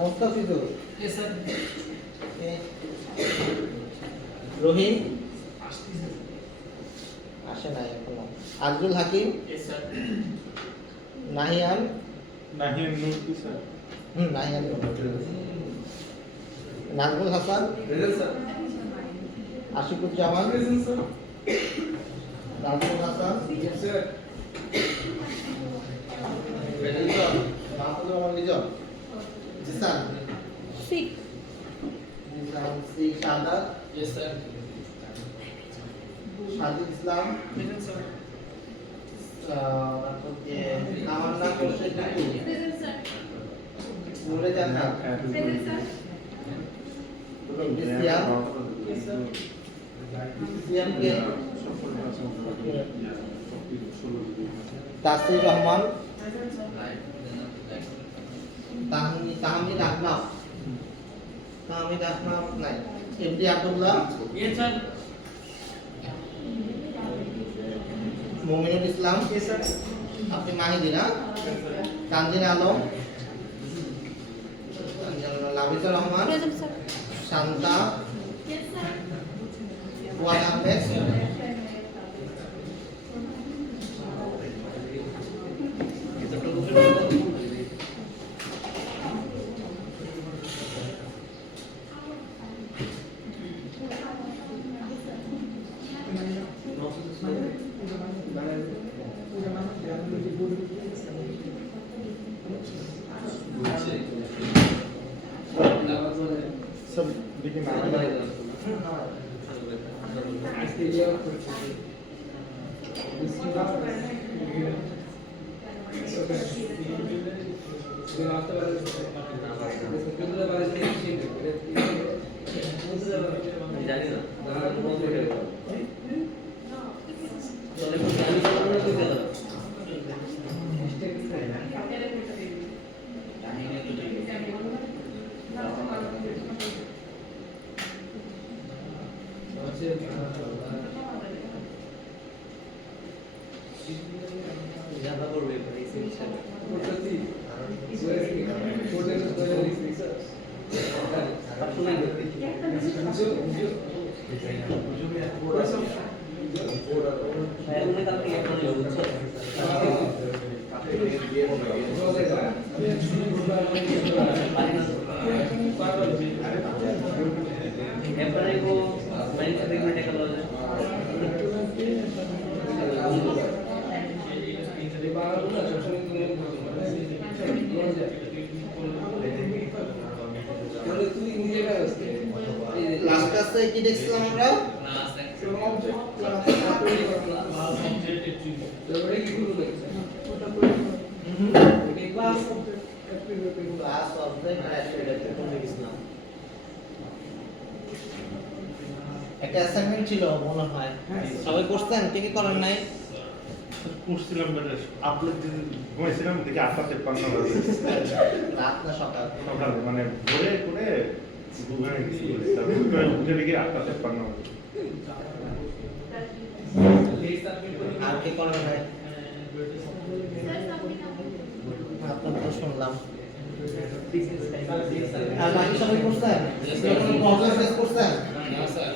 Mostafizur. Yes, sir. রহিম আসে নাই এখনো। আজরুল হাকিম। Yes, sir. নাহিয়ান। নাহিয়ান নূর কি sir? Nahiyan. Nazmul Hasan. Present, sir. Ashikuzzaman. Present, sir. Nazmul Hasan. Yes, sir. Lizon. Mahfuzur Rahman Lizon. Jisan. Six. Jisan C. Shahadat. Yes, sir. Sajid Islam. Present, sir. তারপর যে তামান্না খোরশেদ টুকু। Present, sir. নূরে Jannat. Present, sir. Isiyam. Yes, sir. ইসিয়ামকে। তাসির রহমান। তাহমিদ আহনাফ। তাহমিদ আহনাফ নাই। MD Abdullah. Yes, sir. Muminul Islam. Yes, sir. আপনি মাহিদি না? Tanjin Alam. লাবিজুর Rahman. Present, sir. Shanta. Yes, sir. ওয়াদ Ahmed. সব দিকে না হয় জানা করবে এই সেকশন। লাস্ট ক্লাসে কি দেখছিলাম আমরা? ক্লাস অবজেক্ট আর অ্যাট্রিবিউট কোন দেখছিলাম? একটা অ্যাসাইনমেন্ট ছিল মনে হয়, সবাই করছেন? কে কে করেন নাই? করছিলাম বেটা আপলোড দিতে ঘুমাইছিলাম দেখি 8:53 বাজে রাত না সকাল? সকালে মানে ভোরে করে ঘুমাই গেছি তারপর উঠে দেখি 8:53 বাজে। আর কে করেন নাই? আপনার তো শুনলাম। আর বাকি সবাই করছেন? কোনো প্রবলেম ফেস করছেন? No, sir.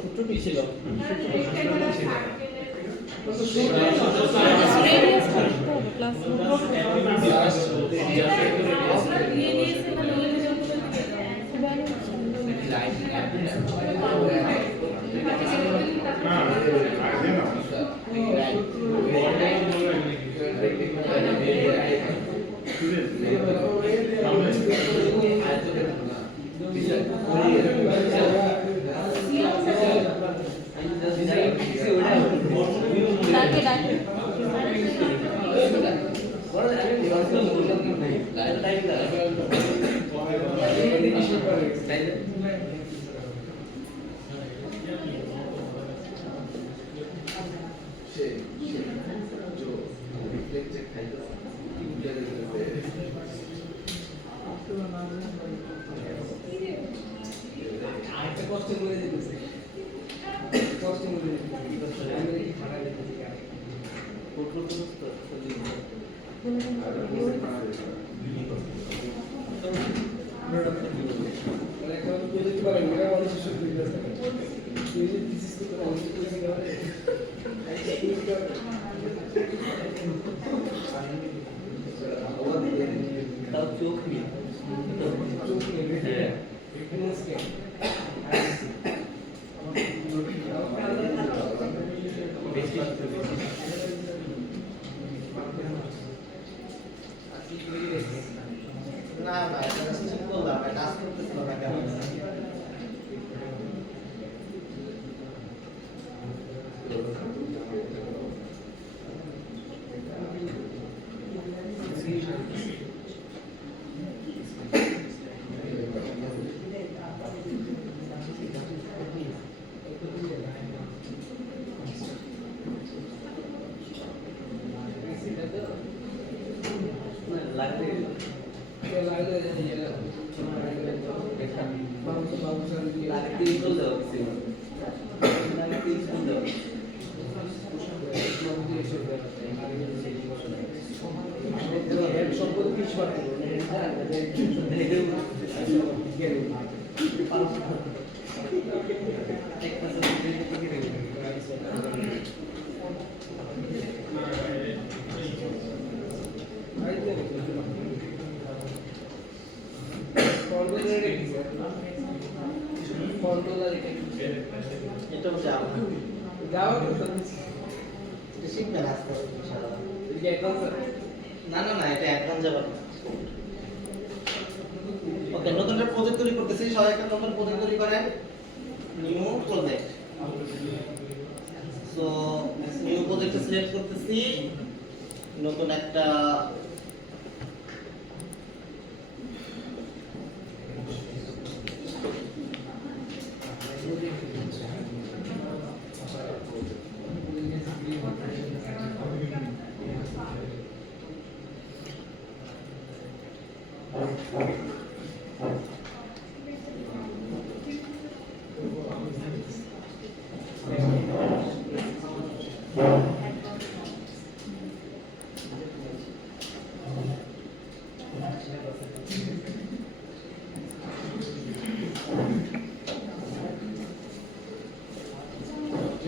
সূত্র কি ছিল? Radius করতে হবে class. না আগে না ডাকে ডাকে তাও চোখ নেই না না এটা ঠিক বললাম এটা আজ করতেছিল না কেমন এটাও যাও যাও শিখবেন আস্তে আস্তে ইনশাআল্লাহ। না না না এটা অ্যাডভান্স যাবে না। ওকে নতুন একটা প্রজেক্ট তৈরি করতেছি, সবাই একটা নতুন প্রজেক্ট তৈরি করেন। New project. So new project select করতেছি, নতুন একটা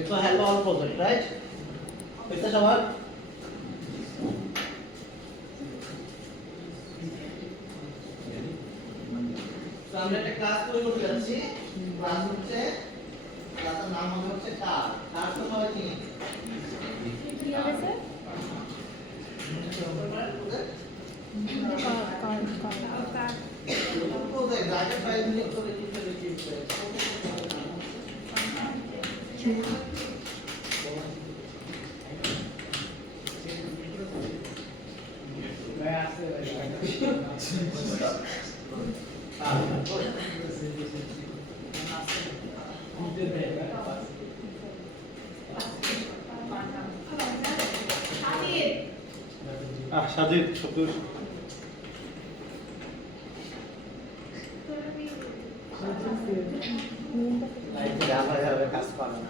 So hello all project, right? It's a shower. So আমরা একটা ক্লাস তৈরি করতে যাচ্ছি। ক্লাস হচ্ছে ক্লাসের নাম হচ্ছে কার। কার তো সবাই চিনি। কি হবে স্যার? প্রজেক্ট আগে 5 মিনিট করে লিখতে লিখতে সাজিদ সত্তর ভাবে কাজ করে না।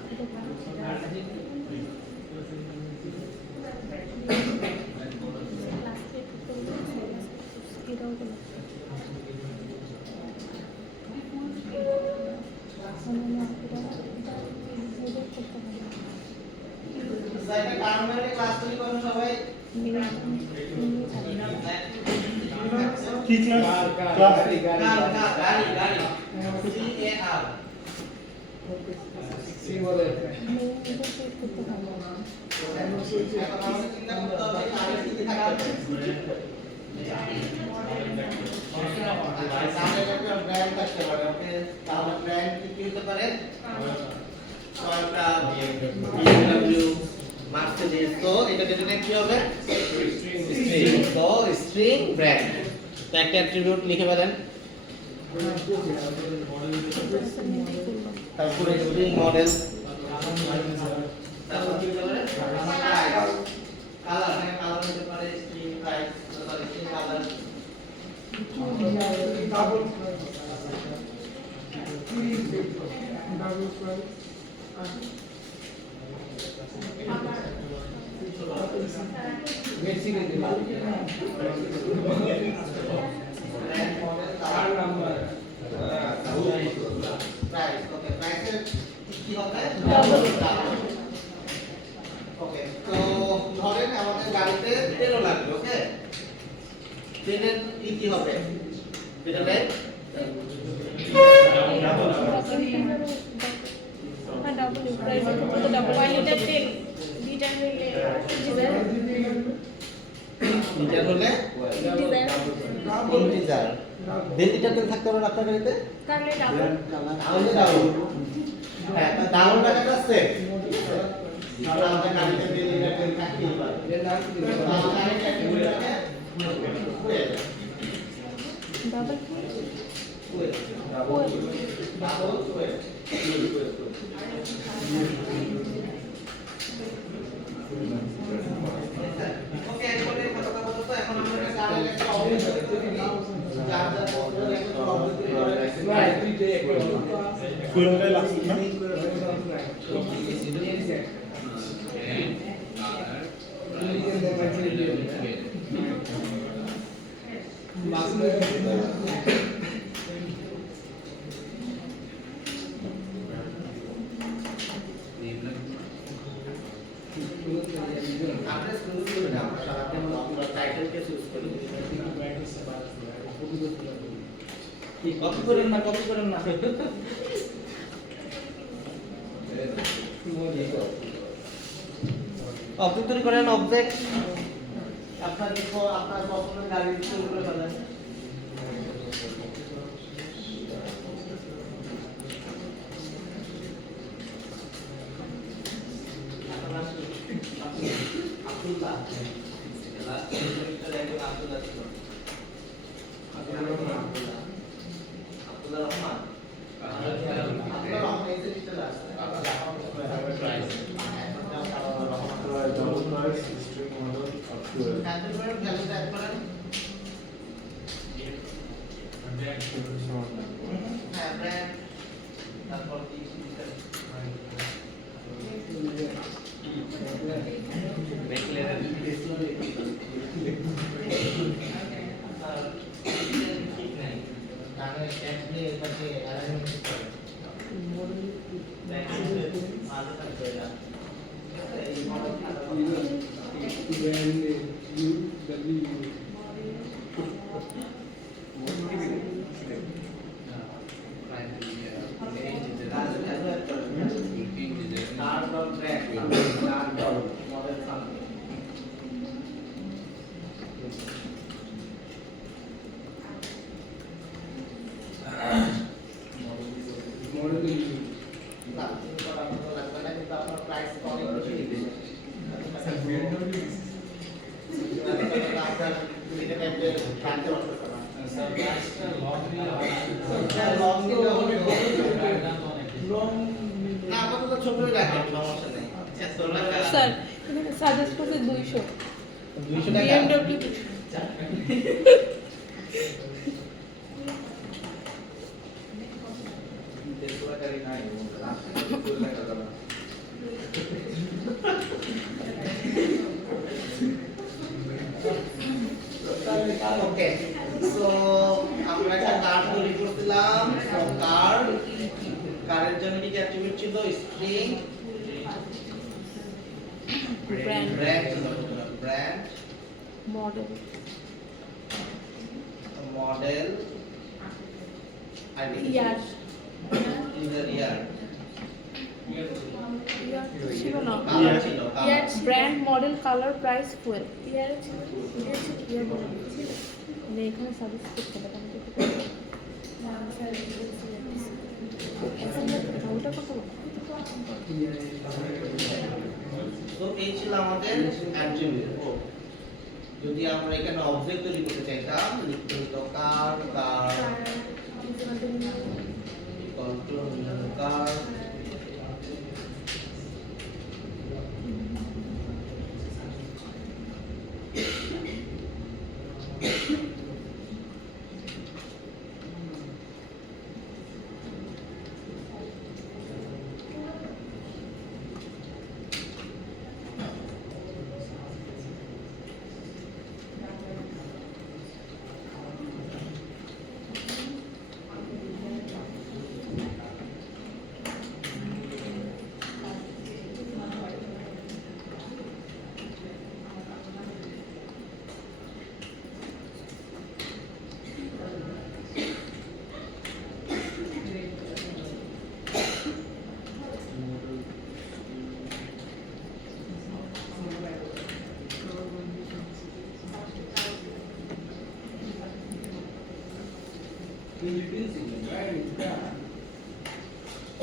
একটা কারণে ক্লাস তৈরি করুন সবাই। কি ক্লাস গাড়ি CAR সি বলে এখন আমাদের চিন্তা করতে হবে আগে কি কি থাকবে। সামনে একটা ব্র্যান্ড থাকতে পারে, ওকে তাহলে ব্র্যান্ড কি হতে পারে? Toyota, BMW, Mercedes. তো এটা যেটা কি হবে? স্ট্রিং। তো স্ট্রিং ব্র্যান্ড। তো একটা অ্যাট্রিবিউট লিখে ফেলেন। তারপরে স্ট্রিং মডেল, তারপর কি হতে পারে? কালার, মানে কালার হতে পারে string price, sorry string colour. Mexico দিলাম ব্র্যান্ড মডেল চার নাম্বার প্রাইস ওকে প্রাইসের কি হবে ওকে তো ধরেন আমাদের গাড়িতে তেলও লাগবে ওকে তেলের কি হবে তেলের হ্যাঁ ডাবল প্রাইস কত ডাবল 1 লিটার তেল লিটার হইলে ডিজেল লিটার হলে ডিজেল ডাবল লিটার 1.5 লিটার তেল থাকতে পারে আপনার গাড়িতে তাহলে ডাবল তাহলে ডাবল হ্যাঁ তা ডাবল টাকাটা সেভ তাহলে আমাদের গাড়িতে 1.5 লিটার তেল থাকতেই পারে তাহলে গাড়িটা কি হয়ে যাবে ডাবল কি ডাবল ওকে এরপরে কথা বলতে তো এখন আমরা গাড়ির একটা অবজেক্ট তৈরি করি যার যার বদলে একটা অবজেক্ট তৈরি করে ভাই তুই দে কুইলটা লাগছে না আমরা স্কুল থেকে আমরা সারাদিন আমরা টাইটেল কে ইউজ করি কি কপি করেন না অবজেক্ট তৈরি করেন অবজেক্ট আপনার দেখো আপনার পছন্দের গাড়ি তৈরি করে ফেলেন আব্দুল্লাহ আব্দুল্লাহ ছিল আব্দুল্লাহ রহমান এই যে লিস্টটা আছে double price string model up to calculator value type করেন হ্যাঁ ব্র্যান্ড তারপর কি স্যার এখানে সাজেস্ট করতে 200 200 টাকা BMW ওকে সো আমরা একটা কার্ড তৈরি করছিলাম কারের জন্য কি অ্যাট্রিবিউট ছিল string brand brand model model ID year user year ছিল না কালার ছিল year brand model colour price fuel year ছিল ইয়ার বলে ছিল মানে এখানে সাজেস্ট করতে হবে আমি দেখতে পারি না স্যার ওটা কত তো এই ছিল আমাদের অ্যাট্রিবিউট যদি আমরা এখানে অবজেক্ট তৈরি করতে চাইতাম লিখতে হতো কার কন্ট্রোল কার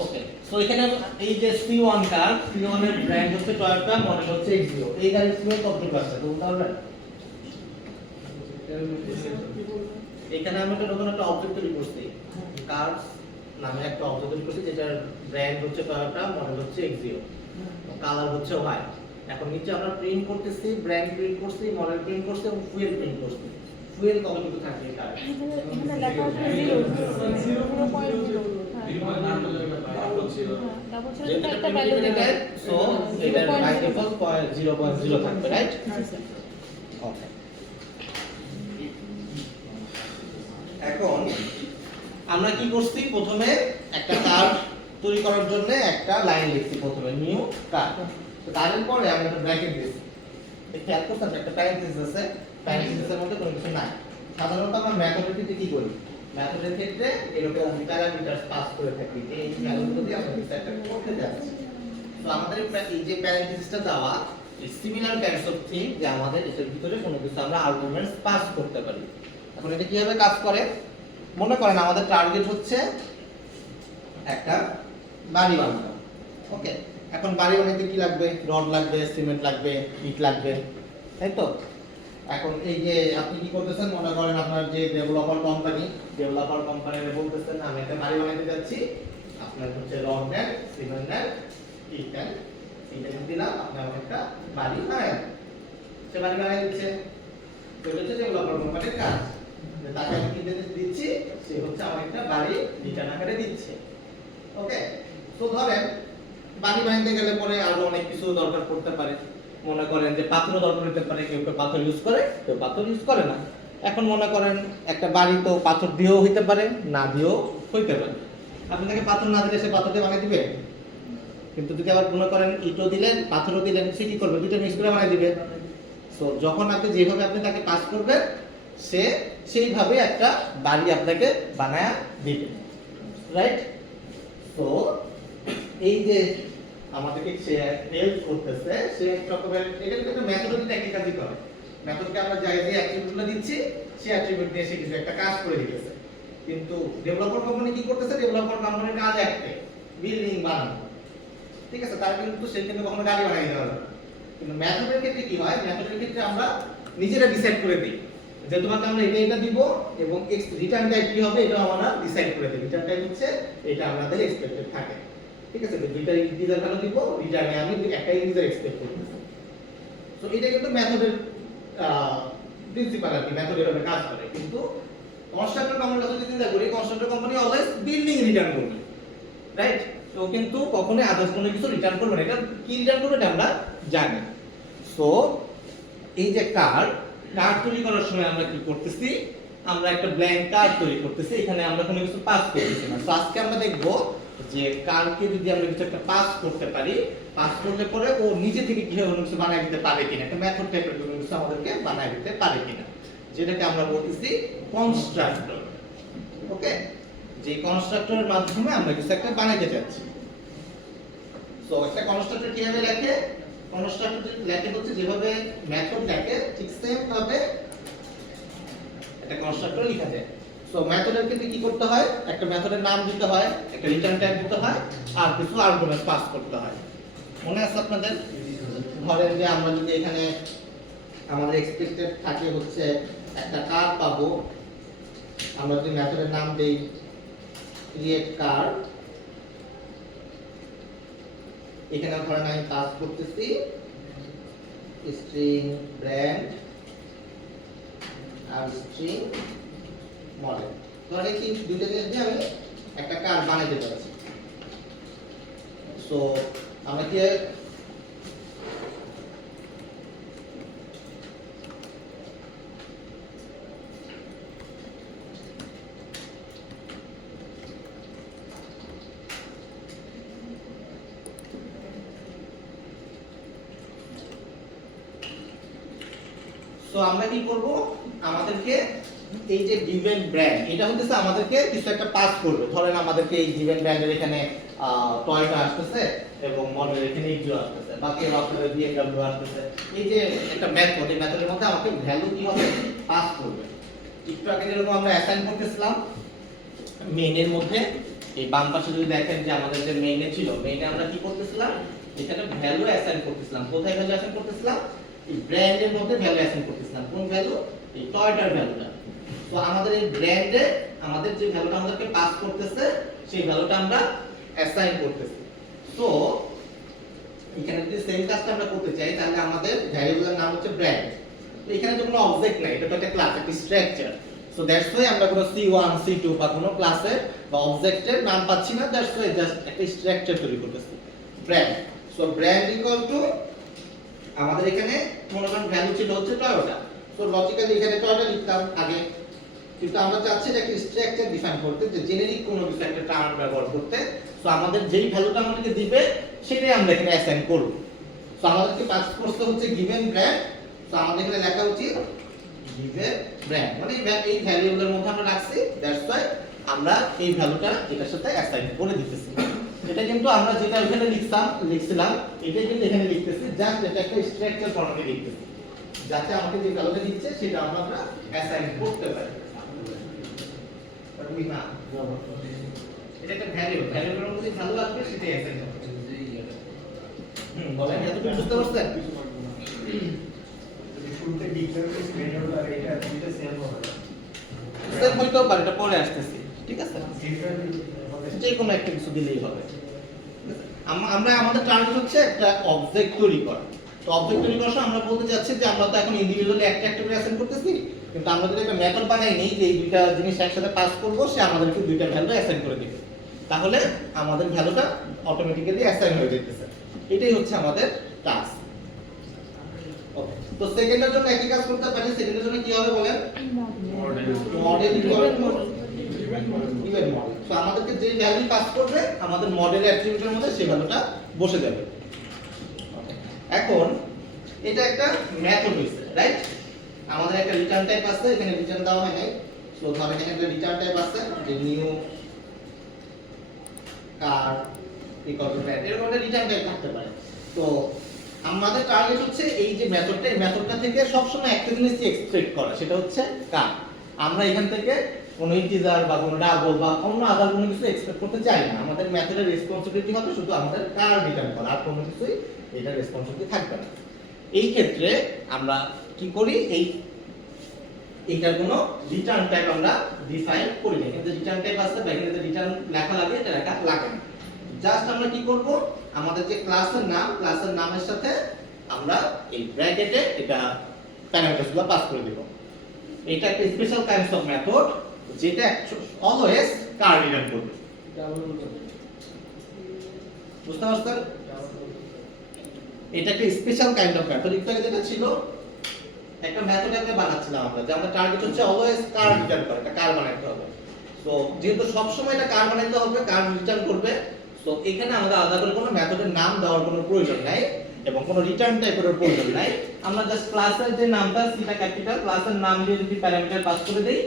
ওকে, সো এখানে এই যে C1 কার, C1 এর ব্র্যান্ড হচ্ছে টয়োটা, মডেল হচ্ছে X0। এই গাড়ির স্পিড কত আছে বলতে পারবেন? এখানে আমি একটা নতুন একটা অবজেক্ট তৈরি করছি, কার্স নামে একটা অবজেক্ট তৈরি করছি, যেটার ব্র্যান্ড হচ্ছে টয়োটা, মডেল হচ্ছে X0, কালার হচ্ছে হোয়াইট। এখন নিচে আমরা প্রিন্ট করতেছি, ব্র্যান্ড প্রিন্ট করছি, মডেল প্রিন্ট করছি এবং ফুয়েল প্রিন্ট করছি। ফুয়েল কতটুকু থাকবে এই কারে? এখানে লেখা আছে 0.0। ডাবল ছিল যেটা একটা ভ্যালু দেবে। সো এটার বাই ডিফল্ট 0.0 থাকবে, রাইট? ওকে, এখন আমরা কি করছি, প্রথমে একটা কার্ড তৈরি করার জন্য একটা লাইন লিখছি, প্রথমে নিউ কার্ড। তো তারপরে আমরা একটা ব্র্যাকেট দিয়েছি। এই খেয়াল করছেন একটা প্যারেন্থেসিস আছে, প্যারেন্থেসিসের মধ্যে কোনো কিছু নাই। সাধারণত আমরা মেথডের ক্ষেত্রে কি করি, মেথডের ক্ষেত্রে এরকম প্যারামিটারস পাস করে থাকি, যে এই ভ্যালুগুলো দিয়ে আমরা কিছু একটা করতে যাচ্ছি। তো আমাদের এই যে প্যারেন্থেসিসটা দেওয়া, সিমিলার কাইন্ডস অফ থিং, যে আমাদের এর ভিতরে কোনো কিছু আমরা আর্গুমেন্টস পাস করতে পারি। এখন এটা কিভাবে কাজ করে, মনে করেন আমাদের টার্গেট হচ্ছে একটা বাড়ি বানানো। ওকে, এখন বাড়ি বানাতে কি লাগবে, রড লাগবে, সিমেন্ট লাগবে, ইট লাগবে, তাই তো? এখন এই যে আপনি কি করতেছেন, মনে করেন আপনার যে ডেভেলপার কোম্পানিরে বলতেছেন আমি একটা বাড়ি বানাতে যাচ্ছি, আপনার হচ্ছে রড নেন, সিমেন্ট নেন, ইট নেন, এটা দিলাম, আপনি আমাকে একটা বাড়ি বানায়, সে বাড়ি বানাই দিচ্ছে। তো এটা হচ্ছে ডেভেলপার কোম্পানির কাজ, যে তাকে আমি কি দিচ্ছি, সে হচ্ছে আমার একটা বাড়ি রিটার্ন আকারে দিচ্ছে। ওকে, তো ধরেন বাড়ি বানাইতে গেলে পরে আরো অনেক কিছু দরকার পড়তে পারে, মনে করেন যে পাথরও দরকার হতে পারে, কেউ কেউ পাথর ইউজ করে, কেউ পাথর ইউজ করে না। এখন মনে করেন একটা বাড়ি তো পাথর দিয়েও হইতে পারে, না দিয়েও হইতে পারে। আপনি তাকে পাথর না দিলে সে পাথর দিয়ে বানিয়ে দিবে, কিন্তু যদি আবার মনে করেন ইটও দিলেন পাথরও দিলেন, সে কি করবে, দুটো মিক্স করে বানিয়ে দিবে। সো যখন আপনি যেভাবে আপনি তাকে পাস করবেন, সে সেইভাবে একটা বাড়ি আপনাকে বানায়া দিবে, রাইট? তো এই যে আমাদেরকে সে হেল্প করতেছে, সে রকমের এটা কিন্তু একটা মেথডোলজি একই কাজই করে। মেথডকে আমরা যাই যে অ্যাট্রিবিউটগুলো দিচ্ছি, সেই অ্যাট্রিবিউট দিয়ে সে কিছু একটা কাজ করে দিতেছে। কিন্তু ডেভেলপার কোম্পানি কি করতেছে, ডেভেলপার কোম্পানির কাজ একটাই, বিল্ডিং বানানো, ঠিক আছে? তার কিন্তু সে কিন্তু কখনো গাড়ি বানাই দেওয়া যাবে। কিন্তু মেথডের ক্ষেত্রে কি হয়, মেথডের ক্ষেত্রে আমরা নিজেরা ডিসাইড করে দিই যে তোমাকে আমরা এটা দিব এবং রিটার্ন টাইপ কি হবে, এটা আমরা ডিসাইড করে দিই। রিটার্ন টাইপ হচ্ছে এটা আমাদের এক্সপেক্টেড থাকে, ঠিক আছে? দুইটা ইন্টিজার ভ্যালু দিব, রিটার্নে আমি একটা ইন্টিজার এক্সপেক্ট করতেছি। সো এটা কিন্তু মেথডের প্রিন্সিপাল আর কি, মেথড এভাবে কাজ করে। কিন্তু কনস্ট্রাক্টর কোম্পানি যদি চিন্তা করি, constructor company always building return করবে, রাইট? তো কিন্তু কখনোই আদার্স কোনো কিছু রিটার্ন করবে না। এটা কি রিটার্ন করবে আমরা জানি। সো এই যে কার্ড তৈরি করার সময় আমরা কি করতেছি, আমরা একটা ব্ল্যাঙ্ক কার্ড তৈরি করতেছি, এখানে আমরা কোনো কিছু পাস করতেছি না। সো আজকে আমরা দেখব যে কার্ডকে যদি আমরা কিছু একটা পাস করতে পারি, পাস করলে পরে ও নিজে থেকে কিভাবে কোনো কিছু বানায় দিতে পারে কিনা, একটা মেথড টাইপের কোনো কিছু আমাদেরকে বানায় দিতে পারে কিনা, যেটাকে আমরা বলতেছি কনস্ট্রাক্টর। ওকে, যে কনস্ট্রাক্টরের মাধ্যমে আমরা কিছু একটা বানাইতে চাচ্ছি। সো একটা কনস্ট্রাক্টর কিভাবে লেখে, কনস্ট্রাক্টর লেখে হচ্ছে যেভাবে মেথড লেখে ঠিক সেম ভাবে একটা কনস্ট্রাক্টর লেখা যায়। সো মেথডের ক্ষেত্রে কি করতে হয়, একটা মেথডের নাম দিতে হয়, একটা রিটার্ন টাইপ দিতে হয়, আর কিছু আর্গুমেন্ট পাস করতে হয়। মনে আছে আপনাদের? ধরেন যে আমরা যদি এখানে আমাদের এক্সপেক্টেড থাকে হচ্ছে একটা কার পাবো, আমরা যদি মেথডের নাম দেই ক্রিয়েট কার, এখানে ধরেন আমি পাস করতেছি স্ট্রিং ব্র্যান্ড আর স্ট্রিং মডেল। ধরেন কি দুইটা জিনিস দিয়ে আমি একটা কার বানাইতে পারছি। সো আমরা কি সো আমরা কি করব, আমাদেরকে এই যে গিভেন ব্র্যান্ড, এটা হচ্ছে আমাদেরকে কিছু একটা পাস করবে। ধরেন আমাদেরকে এই গিভেন ব্র্যান্ডের এখানে টয়োটা আসতেছে এবং মডেল এখানে X0 আসতেছে, বা কেউ আপনাদের BMW আসতেছে। এই যে একটা মেথড, এই মেথডের মধ্যে আমাকে ভ্যালু কি হবে, পাস করবে। একটু আগে যেরকম আমরা অ্যাসাইন করতেছিলাম, মেইনের মধ্যে এই বাম পাশে যদি দেখেন যে আমাদের যে মেইনে ছিল, মেইনে আমরা কি করতেছিলাম, এখানে ভ্যালু অ্যাসাইন করতেছিলাম। কোথায় ভ্যালু অ্যাসাইন করতেছিলাম? এই ব্র্যান্ডের মধ্যে ভ্যালু অ্যাসাইন করতেছিলাম। কোন ভ্যালু? এই টয়টার ভ্যালুটা। তো আমাদের এই ব্র্যান্ডে আমাদের যে ভ্যালুটা আমাদেরকে পাস করতেছে সেই ভ্যালুটা আমরা অ্যাসাইন করতেছি। তো এখানে যদি সেম কাজটা আমরা করতে চাই তাহলে আমাদের ভ্যারিয়েবলের নাম হচ্ছে ব্র্যান্ড। তো এখানে তো কোনো অবজেক্ট নাই, এটা তো একটা ক্লাস, একটা স্ট্রাকচার। সো দ্যাটস ওয়াই আমরা কোনো C1 C2 বা কোনো ক্লাসের বা অবজেক্টের নাম পাচ্ছি না। দ্যাটস ওয়াই জাস্ট একটা স্ট্রাকচার তৈরি করতেছি, brand. So brand equal to আমাদের এখানে মনে করেন ভ্যালু ছিল হচ্ছে টয়োটা। তো লজিক্যালি এখানে টয়োটা লিখতাম আগে, কিন্তু আমরা চাচ্ছি যে একটা স্ট্রাকচার ডিফাইন করতে, যে জেনারিক কোনো কিছু একটা টার্ম ব্যবহার করতে। সো আমাদের যেই ভ্যালুটা আমাদেরকে দিবে সেটাই আমরা এখানে অ্যাসাইন করব। সো আমাদেরকে পাস করতে হচ্ছে গিভেন ব্র্যান্ড। সো আমাদের এখানে লেখা উচিত গিভেন ব্র্যান্ড, মানে এই ভ্যারিয়েবলের মধ্যে আমরা রাখছি। দ্যাটস ওয়াই আমরা এই ভ্যালুটা এটার সাথে অ্যাসাইন করে দিতেছি। এটা কিন্তু আমরা যেটা এখানে লিখছিলাম এটাই কিন্তু এখানে লিখতেছি, জাস্ট এটা একটা স্ট্রাকচার ফরম্যাটে লিখতেছি, যাতে আমাকে যে ভ্যালুটা দিচ্ছে সেটা আমরা অ্যাসাইন করতে পারি। পারবি না? এটা একটা ভ্যারিয়েবলের মধ্যে ভ্যালু আসবে সেটাই অ্যাসাইন হবে। বলেন, এতটুকু বুঝতে পারছেন? শুরুতে ডিফারেন্স মেথড আর এটা দুইটা সেম হবে। সেম হইতেও পারে, এটা পরে আসতেছি, ঠিক আছে? ডিফারেন্ট যে কোনো একটা কিছু দিলেই হবে। আমরা আমাদের টার্গেট হচ্ছে একটা অবজেক্ট তৈরি করা। তো অবজেক্ট তৈরি করার সময় আমরা বলতে যাচ্ছি যে আমরা তো এখন ইন্ডিভিজুয়ালি একটা একটা করে অ্যাসাইন করতেছি, কিন্তু আমরা যদি একটা মেথড বানাই নেই যে এই দুইটা জিনিস একসাথে পাস করব, সে আমাদেরকে দুইটা ভ্যালু অ্যাসাইন করে দিবে, তাহলে আমাদের ভ্যালুটা অটোমেটিক্যালি অ্যাসাইন হয়ে যেতেছে। এটাই হচ্ছে আমাদের টাস্ক। ওকে, তো সেকেন্ডের জন্য একই কাজ করতে পারি। সেকেন্ডের জন্য কি হবে বলেন? Model equal to event model. So আমাদেরকে যে ভ্যালু পাস করবে আমাদের মডেল অ্যাট্রিবিউটের মধ্যে সেই ভ্যালুটা বসে যাবে। এখন এটা একটা মেথড হইছে, রাইট? আমাদের একটা রিটার্ন টাইপ আছে, এখানে রিটার্ন দেওয়া হয় নাই। সো ধরেন এখানে একটা রিটার্ন টাইপ আছে যে new car equal to brand, এরকম একটা রিটার্ন টাইপ থাকতে পারে। তো আমাদের টার্গেট হচ্ছে এই যে মেথডটা, এই মেথডটা থেকে সবসময় একটা জিনিস এক্সপেক্ট করা, সেটা হচ্ছে কার। আমরা এখান থেকে কোনো ইন্টিজার বা কোনো ডাবল বা অন্য আদার কোনো কিছু এক্সপেক্ট করতে চাই না। আমাদের মেথডের রেসপন্সিবিলিটি হবে শুধু আমাদের কার রিটার্ন করা, আর কোনো কিছুই এটা রেসপন্সিবিলিটি থাকবে না। এই ক্ষেত্রে আমরা কি করি, এইটার কোনো রিটার্ন টাইপ আমরা ডিফাইন করি না। কিন্তু রিটার্ন টাইপ আছে বা এখানে যে রিটার্ন লেখা লাগে এটা লেখা লাগে না। জাস্ট আমরা কি করব, আমাদের যে ক্লাসের নামের সাথে আমরা এই ব্র্যাকেটে এটা প্যারামিটারসগুলো পাস করে দেব। এটা একটা স্পেশাল কাইন্ডস অফ মেথড যেটা অলওয়েজ কার রিটার্ন করবে। বুঝতে পারছেন? এটা একটা স্পেশাল কাইন্ড অফ মেথড। একটু আগে যেটা ছিল একটা মেথড আমরা বানাচ্ছিলাম আমরা, যে আমাদের টার্গেট হচ্ছে অলওয়েজ কার রিটার্ন করা, একটা কার বানাইতে হবে। তো যেহেতু সব সময় এটা কার বানাইতে হবে, কার রিটার্ন করবে, তো এখানে আমাদের আলাদা করে কোনো মেথডের নাম দেওয়ার কোনো প্রয়োজন নাই এবং কোনো রিটার্ন টাইপের প্রয়োজন নাই। আমরা জাস্ট ক্লাসের যে নামটা সেটা ক্যাপিটাল, ক্লাসের নাম দিয়ে যদি প্যারামিটার পাস করে দেই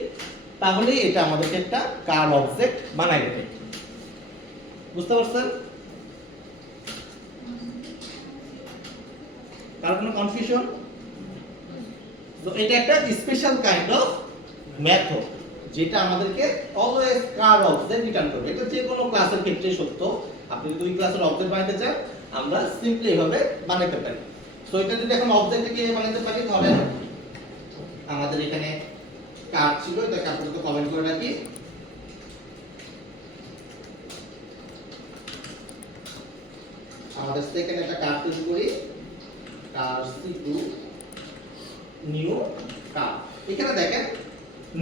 তাহলেই এটা আমাদেরকে একটা কার অবজেক্ট বানাই দেবে। বুঝতে পারছেন? কার কোনো কনফিউশন? তো এটা একটা স্পেশাল কাইন্ড অফ মেথড যেটা আমাদেরকে অলওয়েজ কার অবজেক্ট রিটার্ন করবে। এটা যে কোনো ক্লাসের ক্ষেত্রে সত্য। আপনি যদি ওই ক্লাসের অবজেক্ট বানাতে চান আমরা সিম্পলি এভাবে বানাতে পারি। সো এটা যদি এখন অবজেক্টকে কিভাবে বানাতে পারি, ধরেন আমাদের এখানে কার ছিল, এটাকে আপাতত কমেন্ট করে রাখি। আমাদের সেকেন্ড একটা কার তৈরি করি, কার C2 নিউ কার। এখানে দেখেন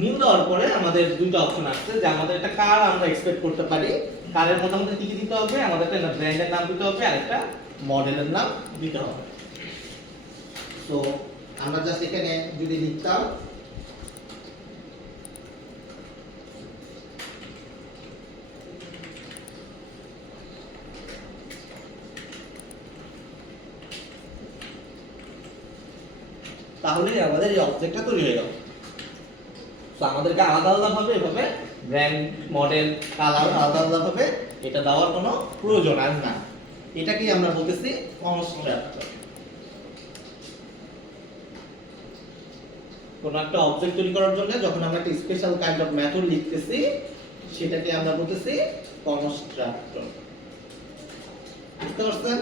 নিউ দেওয়ার পরে আমাদের দুইটা অপশন আসছে যে আমাদের একটা কার আমরা এক্সপেক্ট করতে পারি। কারের মধ্যে আমাদের কি কি দিতে হবে, আমাদের একটা ব্র্যান্ডের নাম দিতে হবে আর একটা মডেলের নাম দিতে হবে। তো আমরা জাস্ট এখানে যদি লিখতাম তাহলে আমাদের এই অবজেক্টটা তৈরি হয়ে গেল। তো আমাদেরকে আলাদা আলাদা ভাবে এভাবে ব্র্যান্ড, মডেল, কালার আলাদা আলাদা ভাবে এটা দেওয়ার কোনো প্রয়োজন আর না। এটাকেই আমরা বলতেছি কনস্ট্রাক্টর। কোন একটা অবজেক্ট তৈরি করার জন্য যখন আমরা একটা স্পেশাল কাইন্ড অফ মেথড লিখতেছি সেটাকে আমরা বলতেছি কনস্ট্রাক্টর। বুঝতে পারছেন?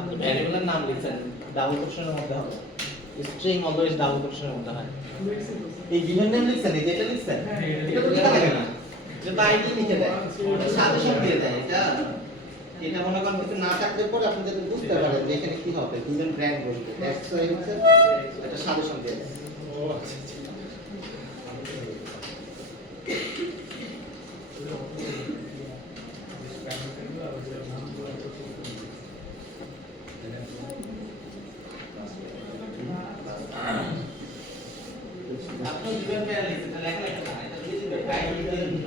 আপনি ভ্যারিয়েবলের নাম লিখছেন ডাবল কোটেশনের মধ্যে হবে, স্ট্রিং অলওয়েজ ডাবল কোটেশনের মধ্যে হয়। এই গিভেন নেম লিখছেন, এই যেটা লিখছেন এটা তো লেখা থাকে না, এটা তো আইডি লিখে দেয়, সাজেশন দিয়ে দেয়। এটা মনে করেন কিছু না থাকলে পরে আপনি যাতে বুঝতে পারেন যে এখানে কি হবে, গিভেন ব্র্যান্ড বলতে এক্স ওয়াই হচ্ছে এটা সাজেশন দিয়ে দেয়। আপনি গিভেন ব্র্যান্ড লিখছেন, লেখা লেখা না, এটা দিয়ে দিবেন আইডি দিয়ে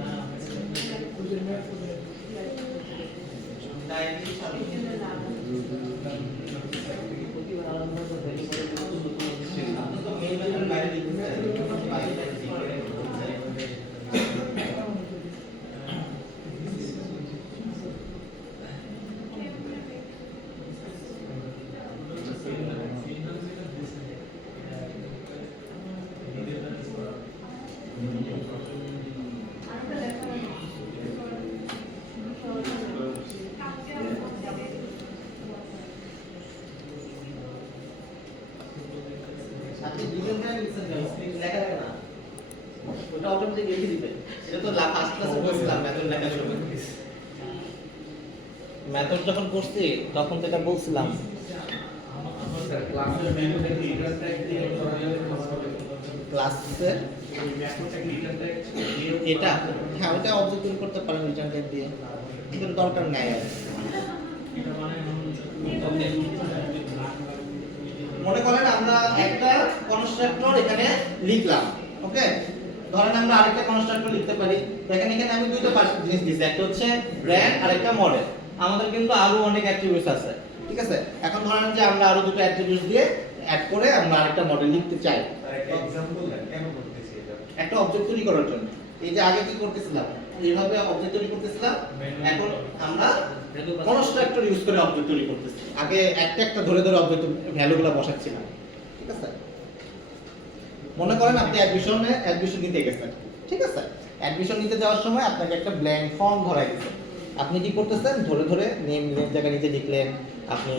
আপনি গিভেন ব্র্যান্ড লিখছেন কেন? লেখা থাকে না, ওটা অটোমেটিক লিখে দিবে। এটা তো ফার্স্ট ক্লাসে বলছিলাম মেথড লেখা শুরু করে দিয়েছি। মেথড যখন করছি তখন তো এটা বলছিলাম ক্লাসের মেনুতে রিটার্ন ট্যাগ দিয়ে ক্লাসে এই মেথডটা কি রিটার্ন ট্যাগ দিয়ে এটা হ্যাঁ ওটা অবজেক্ট তৈরি করতে পারেন রিটার্ন ট্যাগ দিয়ে, কিন্তু দরকার নাই আর। মনে করেন আমরা একটা কনস্ট্রাক্টর এখানে লিখলাম, ওকে, ধরেন আমরা আরেকটা কনস্ট্রাক্টর লিখতে পারি। দেখেন এখানে আমি দুইটা জিনিস দিয়েছি, একটা হচ্ছে ব্র্যান্ড আর একটা মডেল। আমাদের কিন্তু আরো অনেক অ্যাট্রিবিউটস আছে, ঠিক আছে। এখন ধরেন যে আমরা আরো দুটো অ্যাট্রিবিউটস দিয়ে অ্যাড করে আমরা আরেকটা মডেল লিখতে চাই, একটা एग्जांपल দেন কেন করতেছি এটা একটা অবজেক্ট তৈরি করার জন্য। এই যে আগে কি করতেছিলাম, এইভাবে অবজেক্ট তৈরি করতেছিলাম, এখন আমরা কনস্ট্রাক্টর ইউজ করে অবজেক্ট তৈরি করতেছি। আগে একটা একটা ধরে ধরে অবজেক্ট ভ্যালুগুলো বসাচ্ছিলাম, ঠিক আছে। মনে করেন আপনি অ্যাডমিশন নিতে গেছেন, ঠিক আছে। অ্যাডমিশন নিতে যাওয়ার সময় আপনাকে একটা ব্ল্যাঙ্ক ফর্ম ধরাই দিচ্ছে। আপনি কি করতেছেন, ধরে ধরে নেম জায়গা নিজে লিখলেন, আপনি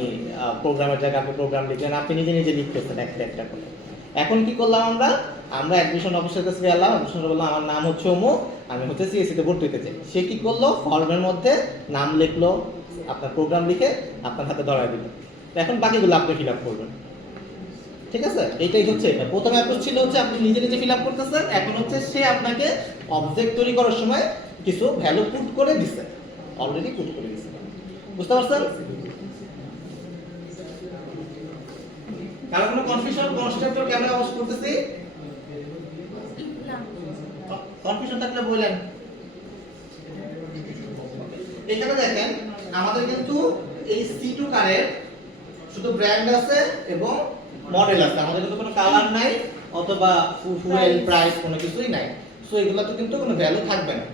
প্রোগ্রামের জায়গা আপনি প্রোগ্রাম লিখলেন, আপনি নিজে নিজে লিখতেছেন একটা একটা করে। এখন কি করলাম আমরা অ্যাডমিশন অফিসের কাছে গেলাম, অ্যাডমিশন বললাম আমার নাম হচ্ছে অমুক, আমি হচ্ছে সিএসসি তে ভর্তি হতে চাই। সে কি করলো, ফর্মের মধ্যে নাম লিখলো, আপনার প্রোগ্রাম লিখে আপনার হাতে ধরাই দিল। এখন বাকিগুলো আপনি ফিল আপ করবেন, ঠিক আছে। এইটাই হচ্ছে এটা। প্রথম অ্যাপ্রোচ ছিল হচ্ছে আপনি নিজে নিজে ফিল আপ করতেছেন, এখন হচ্ছে সে আপনাকে অবজেক্ট তৈরি করার সময় কিছু ভ্যালু পুট করে দিচ্ছে, অলরেডি পুট করে দিচ্ছে। বুঝতে পারছেন? কারণ কোনো কনফিউশন কনস্ট্রাক্টর কেমন ইউজ করতেছি, কনফিউশন থাকলে বলেন। এখানে দেখেন আমাদের কিন্তু এই C2 কারের শুধু ব্র্যান্ড আছে এবং মডেল আছে, আমাদের কিন্তু কোনো কালার নাই অথবা ফুয়েল প্রাইস কোনো কিছুই নাই। সো এগুলা তো কিন্তু কোনো ভ্যালু থাকবে না,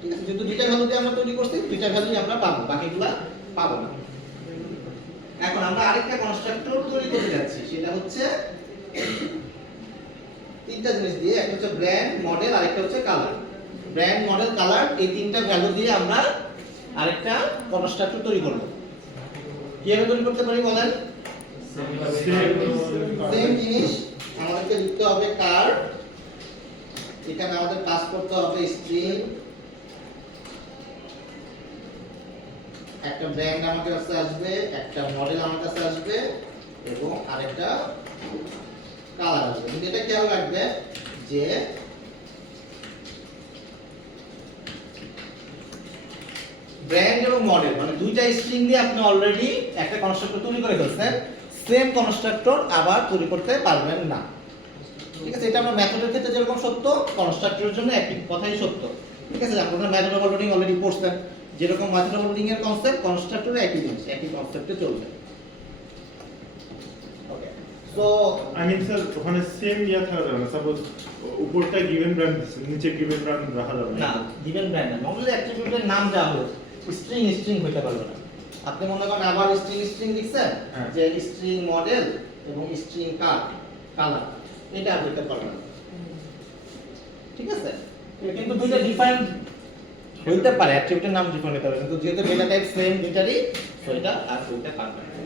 ঠিক আছে। যেহেতু দুইটা ভ্যালু দিয়ে আমরা তৈরি করছি, দুইটা ভ্যালুই আমরা পাবো, বাকিগুলা পাবো না। এখন আমরা আরেকটা কনস্ট্রাক্টর তৈরি করতে যাচ্ছি, সেটা হচ্ছে তিনটা জিনিস দিয়ে, একটা হচ্ছে ব্র্যান্ড, মডেল, আরেকটা হচ্ছে কালার। ব্র্যান্ড, মডেল, কালার এই তিনটা ভ্যালু দিয়ে আমরা আরেকটা কনস্ট্রাক্টর তৈরি করব। কিভাবে তৈরি করতে পারি বলেন? সেম জিনিস আমাদেরকে লিখতে হবে কার, এখানে আমাদের পাস করতে হবে স্ট্রিং, একটা ব্র্যান্ড আমার কাছে আসবে, একটা মডেল আমার কাছে আসবে এবং আরেকটা কালার আসবে। কিন্তু এটা খেয়াল রাখবে যে ব্র্যান্ড এবং মডেল মানে দুইটা স্ট্রিং দিয়ে আপনি অলরেডি একটা কনস্ট্রাক্টর তৈরি করে ফেলছেন, সেম কনস্ট্রাক্টর আবার তৈরি করতে পারবেন না, ঠিক আছে। এটা আমরা মেথডের ক্ষেত্রে যেরকম সত্য, কনস্ট্রাক্টরের জন্য একই কথাই সত্য, ঠিক আছে। আপনারা মেথড ওভারলোডিং অলরেডি পড়ছেন, যেরকম মেথড ওভারলোডিং এর কনসেপ্ট কনস্ট্রাক্টরে একই জিনিস, একই কনসেপ্টে চলবে, ওকে। সো I mean স্যার ওখানে সেম ইয়া থাকা যাবে না সাপোজ উপরটা গিভেন ব্র্যান্ড দিচ্ছে নিচে গিভেন ব্র্যান্ড রাখা যাবে না গিভেন ব্র্যান্ড না নরমালি অ্যাট্রিবিউটের নাম দেওয়া হলো স্ট্রিং হইতে পারবে না আপনি মনে করেন আবার স্ট্রিং লিখছেন হ্যাঁ। যে স্ট্রিং মডেল এবং স্ট্রিং কালার এটা আর হইতে পারবে না ঠিক আছে কিন্তু দুইটা ডিফারেন্ট হইতে পারে অ্যাট্রিবিউটের নাম ডিফারেন্ট হতে পারে কিন্তু যেহেতু ডেটা টাইপ সেম দুইটারই তো এটা আর হইতে পারবে না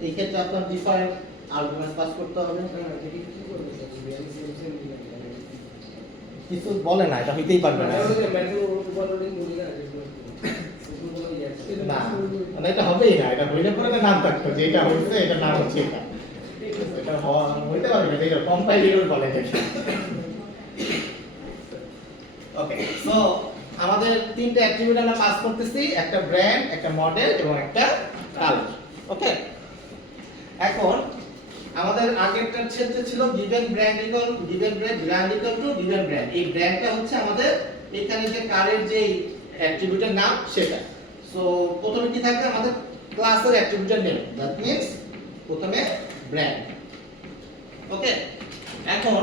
এই ক্ষেত্রে আপনার ডিফারেন্ট আর্গুমেন্ট পাস করতে হবে কিছু বলে না এটা হইতেই পারবে না না মানে এটা হবেই না এটা হইলে পরে নাম থাকতো যে এটা হচ্ছে এটা নাম হচ্ছে এটা এটা হইতে পারবে না এটা কম্পাইলার বলে এটা ওকে সো আমাদের তিনটা অ্যাট্রিবিউট আমরা পাস করতেছি একটা ব্র্যান্ড একটা মডেল এবং একটা কালার ওকে এখন আমাদের আগেরটার ক্ষেত্রে ছিল given brand two given brand এই ব্র্যান্ডটা হচ্ছে আমাদের এখানে যে কারের যে অ্যাট্রিবিউটের নাম সেটা সো প্রথমে কি থাকবে আমাদের ক্লাসের অ্যাট্রিবিউটের নেম দ্যাট মিন্স প্রথমে ব্র্যান্ড ওকে এখন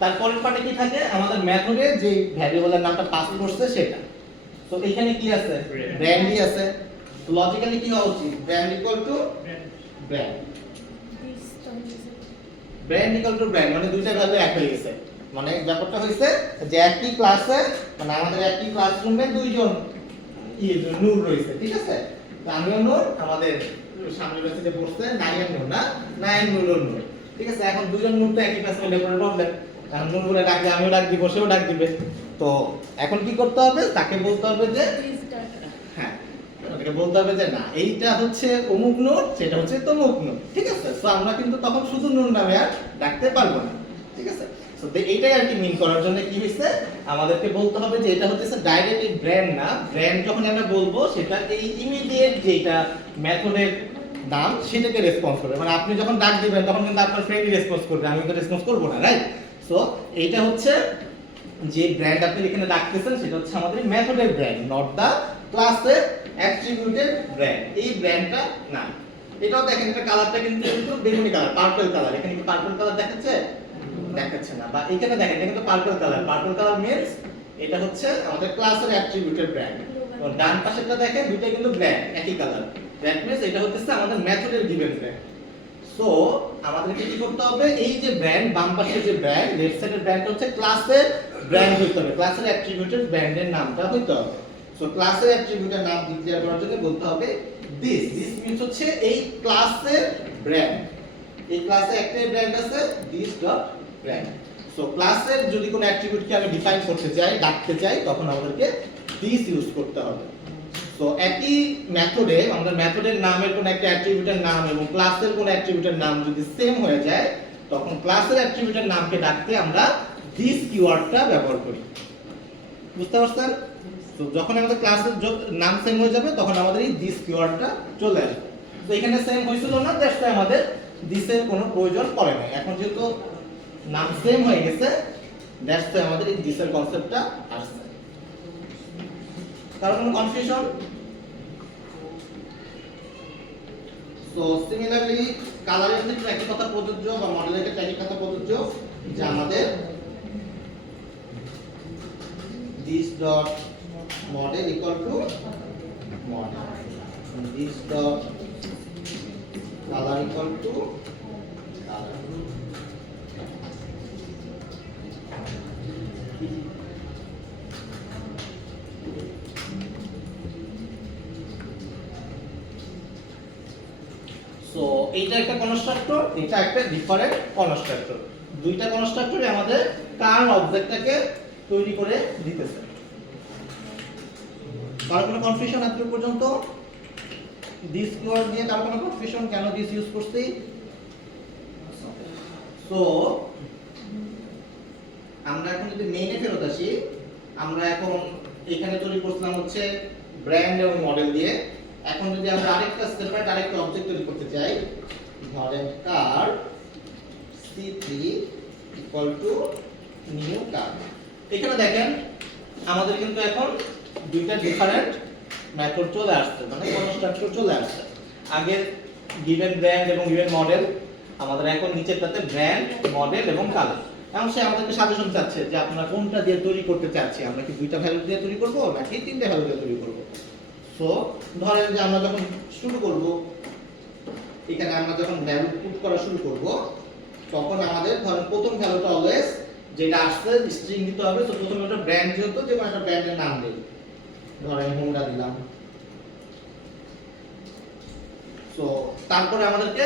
তারপরের পার্টে কি থাকে আমাদের মেথডে যে ভ্যারিয়েবলের নামটা পাস করছে সেটা তো এখানে কি আছে ব্র্যান্ডই আছে লজিক্যালি কি হওয়া উচিত brand equal to brand brand মানে দুইটা ভ্যালু এক হয়ে গেছে মানে ব্যাপারটা হইছে যে একই ক্লাসে মানে আমাদের একই ক্লাসরুমে দুইজন নূর রয়েছে ঠিক আছে তো আমিও নূর আমাদের সামনে রয়েছে যে বসছে নাইয়ের নূর না নাইয়ের নূর ঠিক আছে এখন দুইজন নূর তো একই ক্লাসে হলে কোনো প্রবলেম কারণ নূর বলে ডাকলে আমিও ডাক দিব সেও ডাক দিবে তো এখন কি করতে হবে তাকে বলতে হবে যে হ্যাঁ ওটাকে বলতে হবে যে না এইটা হচ্ছে অমুক নোট সেটা হচ্ছে তমুক নোট ঠিক আছে সো আমরা কিন্তু তখন শুধু নূর নামে আর ডাকতে পারবো না ঠিক আছে সো এইটাই আর কি মিন করার জন্য কি হইছে আমাদেরকে বলতে হবে যে এটা হচ্ছে ডাইরেক্টলি ব্র্যান্ড না ব্র্যান্ড যখন আমরা বলবো সেটা এই ইমিডিয়েট যেটা মেথডের নাম সেটাকে রেসপন্স করবে মানে আপনি যখন ডাক দিবেন তখন কিন্তু আপনার ফ্রেন্ডই রেসপন্স করবে আমি তো রেসপন্স করব না রাইট সো এইটা হচ্ছে যে ব্র্যান্ড আপনি এখানে ডাকতেছেন সেটা হচ্ছে আমাদের মেথডের ব্র্যান্ড নট দা ক্লাসের অ্যাট্রিবিউটেড ব্র্যান্ড এই ব্র্যান্ডটা না এটাও দেখেন এটা কালারটা কিন্তু বেগুনি কালার পার্পল কালার এখানে কি পার্পল কালার দেখাচ্ছে দেখাচ্ছে না বা এখানে দেখেন এটা কিন্তু পার্পল কালার মিন্স এটা হচ্ছে আমাদের ক্লাসের অ্যাট্রিবিউটেড ব্র্যান্ড আর ডান পাশেরটা দেখেন দুইটা কিন্তু ব্র্যান্ড একই কালার দ্যাট মিন্স এটা হচ্ছে আমাদের মেথডের গিভেন ব্র্যান্ড সো আমাদেরকে কি করতে হবে এই যে ব্র্যান্ড বাম পাশের যে ব্র্যান্ড লেফট সাইডের ব্র্যান্ড হচ্ছে ক্লাসের ব্র্যান্ড হইতে হবে ক্লাসের অ্যাট্রিবিউটেড ব্র্যান্ডের নামটা হইতে হবে সো ক্লাসের অ্যাট্রিবিউটের নাম ডিক্লেয়ার করার জন্য বলতে হবে দিস মিন্স হচ্ছে এই ক্লাসের ব্র্যান্ড এই ক্লাসে একটাই ব্র্যান্ড আছে দিস ডট ব্র্যান্ড সো ক্লাসের যদি কোনো অ্যাট্রিবিউটকে আমি ডিফাইন করতে চাই ডাকতে চাই তখন আমাদেরকে দিস ইউজ করতে হবে সো একই মেথডে আমাদের মেথডের নামের কোনো একটা অ্যাট্রিবিউটের নাম এবং ক্লাসের কোনো অ্যাট্রিবিউটের নাম যদি সেম হয়ে যায় তখন ক্লাসের অ্যাট্রিবিউটের নামকে ডাকতে আমরা দিস কিওয়ার্ডটা ব্যবহার করি বুঝতে পারছেন তো যখন আমাদের ক্লাসের নাম সেম হয়ে যাবে তখন আমাদের এই দিস কিওয়ার্ডটা চলে আসবে তো এখানে সেম হয়েছিল না দ্যাটস ওয়াই আমাদের দিসের কোনো প্রয়োজন পড়ে না এখন যেহেতু নাম সেম হয়ে গেছে দ্যাটস ওয়াই আমাদের এই দিসের কনসেপ্টটা আসছে কারণ কোনো কনফিউশন সো সিমিলারলি কালারের ক্ষেত্রে একই কথা প্রযোজ্য বা মডেলের ক্ষেত্রে একই কথা প্রযোজ্য যে আমাদের this dot model equal to model and this dot color equal to color so এইটা একটা কনস্ট্রাক্টর এটা একটা ডিফারেন্ট কনস্ট্রাক্টর দুইটা কনস্ট্রাক্টরে আমাদের কার অবজেক্টটাকে তৈরি করে দিতেছে কারো কোনো কনফিউশন আজ পর্যন্ত দিস কিওয়ার্ড দিয়ে কারো কোনো কনফিউশন কেন দিস ইউজ করছি সো আমরা এখন যদি মেইনে ফেরত আসি আমরা এখন এখানে তৈরি করছিলাম হচ্ছে ব্র্যান্ড এবং মডেল দিয়ে এখন যদি আমরা আরেকটা সেপারেট আরেকটা অবজেক্ট তৈরি করতে চাই ধরেন কার C3 equal to new car এখানে দেখেন আমাদের কিন্তু এখন দুইটা ডিফারেন্ট মেথড চলে আসছে মানে কনস্ট্রাক্টর চলে আসছে আগে গিভেন ব্র্যান্ড এবং গিভেন মডেল। আমাদের এখন নিচেরটাতে ব্র্যান্ড, মডেল এবং কালার। এখন সে আমাদেরকে সাজেশন চাচ্ছে যে আপনারা কোনটা দিয়ে তৈরি করতে চাচ্ছি, আমরা কি দুইটা ভ্যালু দিয়ে তৈরি করব নাকি তিনটা ভ্যালু দিয়ে তৈরি করব। সো ধরেন যে আমরা যখন শুরু করব, এখানে আমরা যখন ভ্যালু পুট করা শুরু করব, তখন আমাদের ধরেন প্রথম ভ্যালুটা অলওয়েজ যেটা আসছে স্ট্রিং দিতে হবে। তো প্রথমে একটা ব্র্যান্ড যেহেতু যে কোনো একটা ব্র্যান্ডের নাম দেই, ধরেন হোন্ডা দিলাম। সো তারপরে আমাদেরকে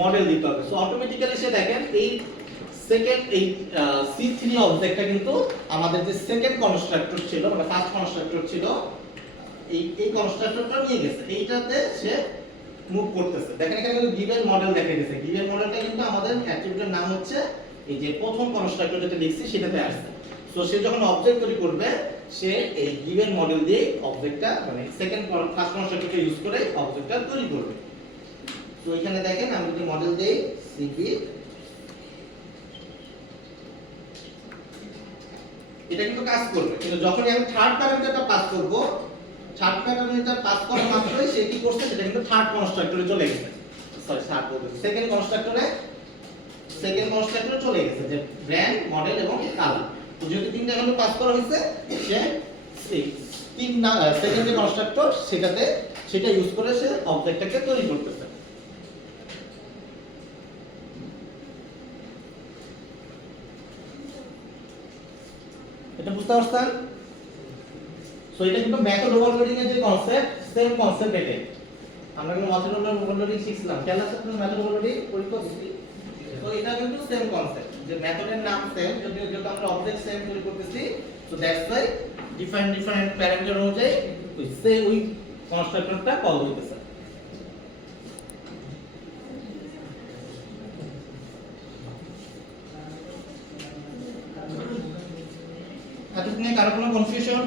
মডেল দিতে হবে। সো অটোমেটিক্যালি সে দেখেন এই সেকেন্ড এই C3 অবজেক্টটা কিন্তু আমাদের যে সেকেন্ড কনস্ট্রাক্টর ছিল, মানে ফার্স্ট কনস্ট্রাক্টর ছিল, এই কনস্ট্রাক্টরটা নিয়ে গেছে, এইটাতে সে মুভ করতেছে। দেখেন এখানে কিন্তু গিভেন মডেল দেখা গেছে। গিভেন মডেলটা কিন্তু আমাদের অ্যাট্রিবিউটের নাম হচ্ছে এই যে প্রথম কনস্ট্রাক্টর যেটা লিখছি সেটাতে আসছে। সো সে যখন অবজেক্ট তৈরি করবে, সে এই গিভেন মডেল দিয়ে অবজেক্টটা মানে সেকেন্ড ফার্স্ট কনস্ট্রাক্টরকে ইউজ করে অবজেক্টটা তৈরি করবে। তো এখানে দেখেন আমি যদি মডেল দেই সিপি, এটা কিন্তু কাজ করবে, কিন্তু যখনই আমি থার্ড প্যারামিটারটা পাস করব, থার্ড প্যারামিটার পাস করা মাত্রই সে কি করছে, সেটা কিন্তু থার্ড কনস্ট্রাক্টরে চলে গেছে। সরি, থার্ড বলতে সেকেন্ড কনস্ট্রাক্টরে চলে গেছে, যে ব্র্যান্ড, মডেল এবং কালার। তো যেহেতু তিনটা ভ্যালু পাস করা হয়েছে, সে সেকেন্ড যে কনস্ট্রাক্টর সেটা ইউজ করে সে অবজেক্টটাকে তৈরি করতেছে। এটা বুঝতে পারছেন? সো এটা কিন্তু মেথড ওভারলোডিং এর যে কনসেপ্ট, সেম কনসেপ্ট এটাই। আমরা কিন্তু মেথড ওভারলোডিং শিখছিলাম, খেয়াল আছে আপনাদের মেথড ওভারলোডিং পরীক্ষা দিছি। তো এটা কিন্তু সেম কনসেপ্ট, যে মেথডের নাম সেম, যেহেতু আমরা অবজেক্ট সেম তৈরি করতেছি, so that's why different parameter অনুযায়ী ওই কনস্ট্রাক্টরটা কল হইতেছে। এতক্ষণে কারো কোনো কনফিউশন?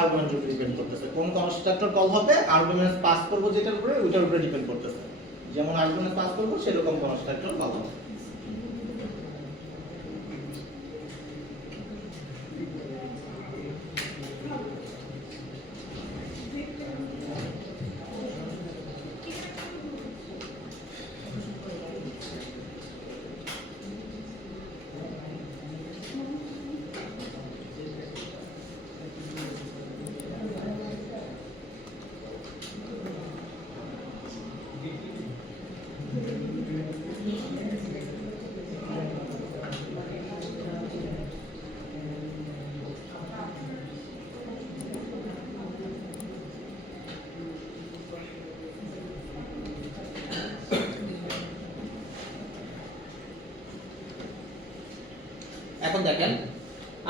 আর্গুমেন্টের উপর ডিপেন্ড করতেছে, কোন কনস্ট্রাক্টর কল হবে, আর্গুমেন্টস পাস করব যেটার উপরে, ওইটার উপরে ডিপেন্ড করতেছে। যেমন আর্গুমেন্টস পাস করব সেরকম কনস্ট্রাক্টর কল হবে। এখন দেখেন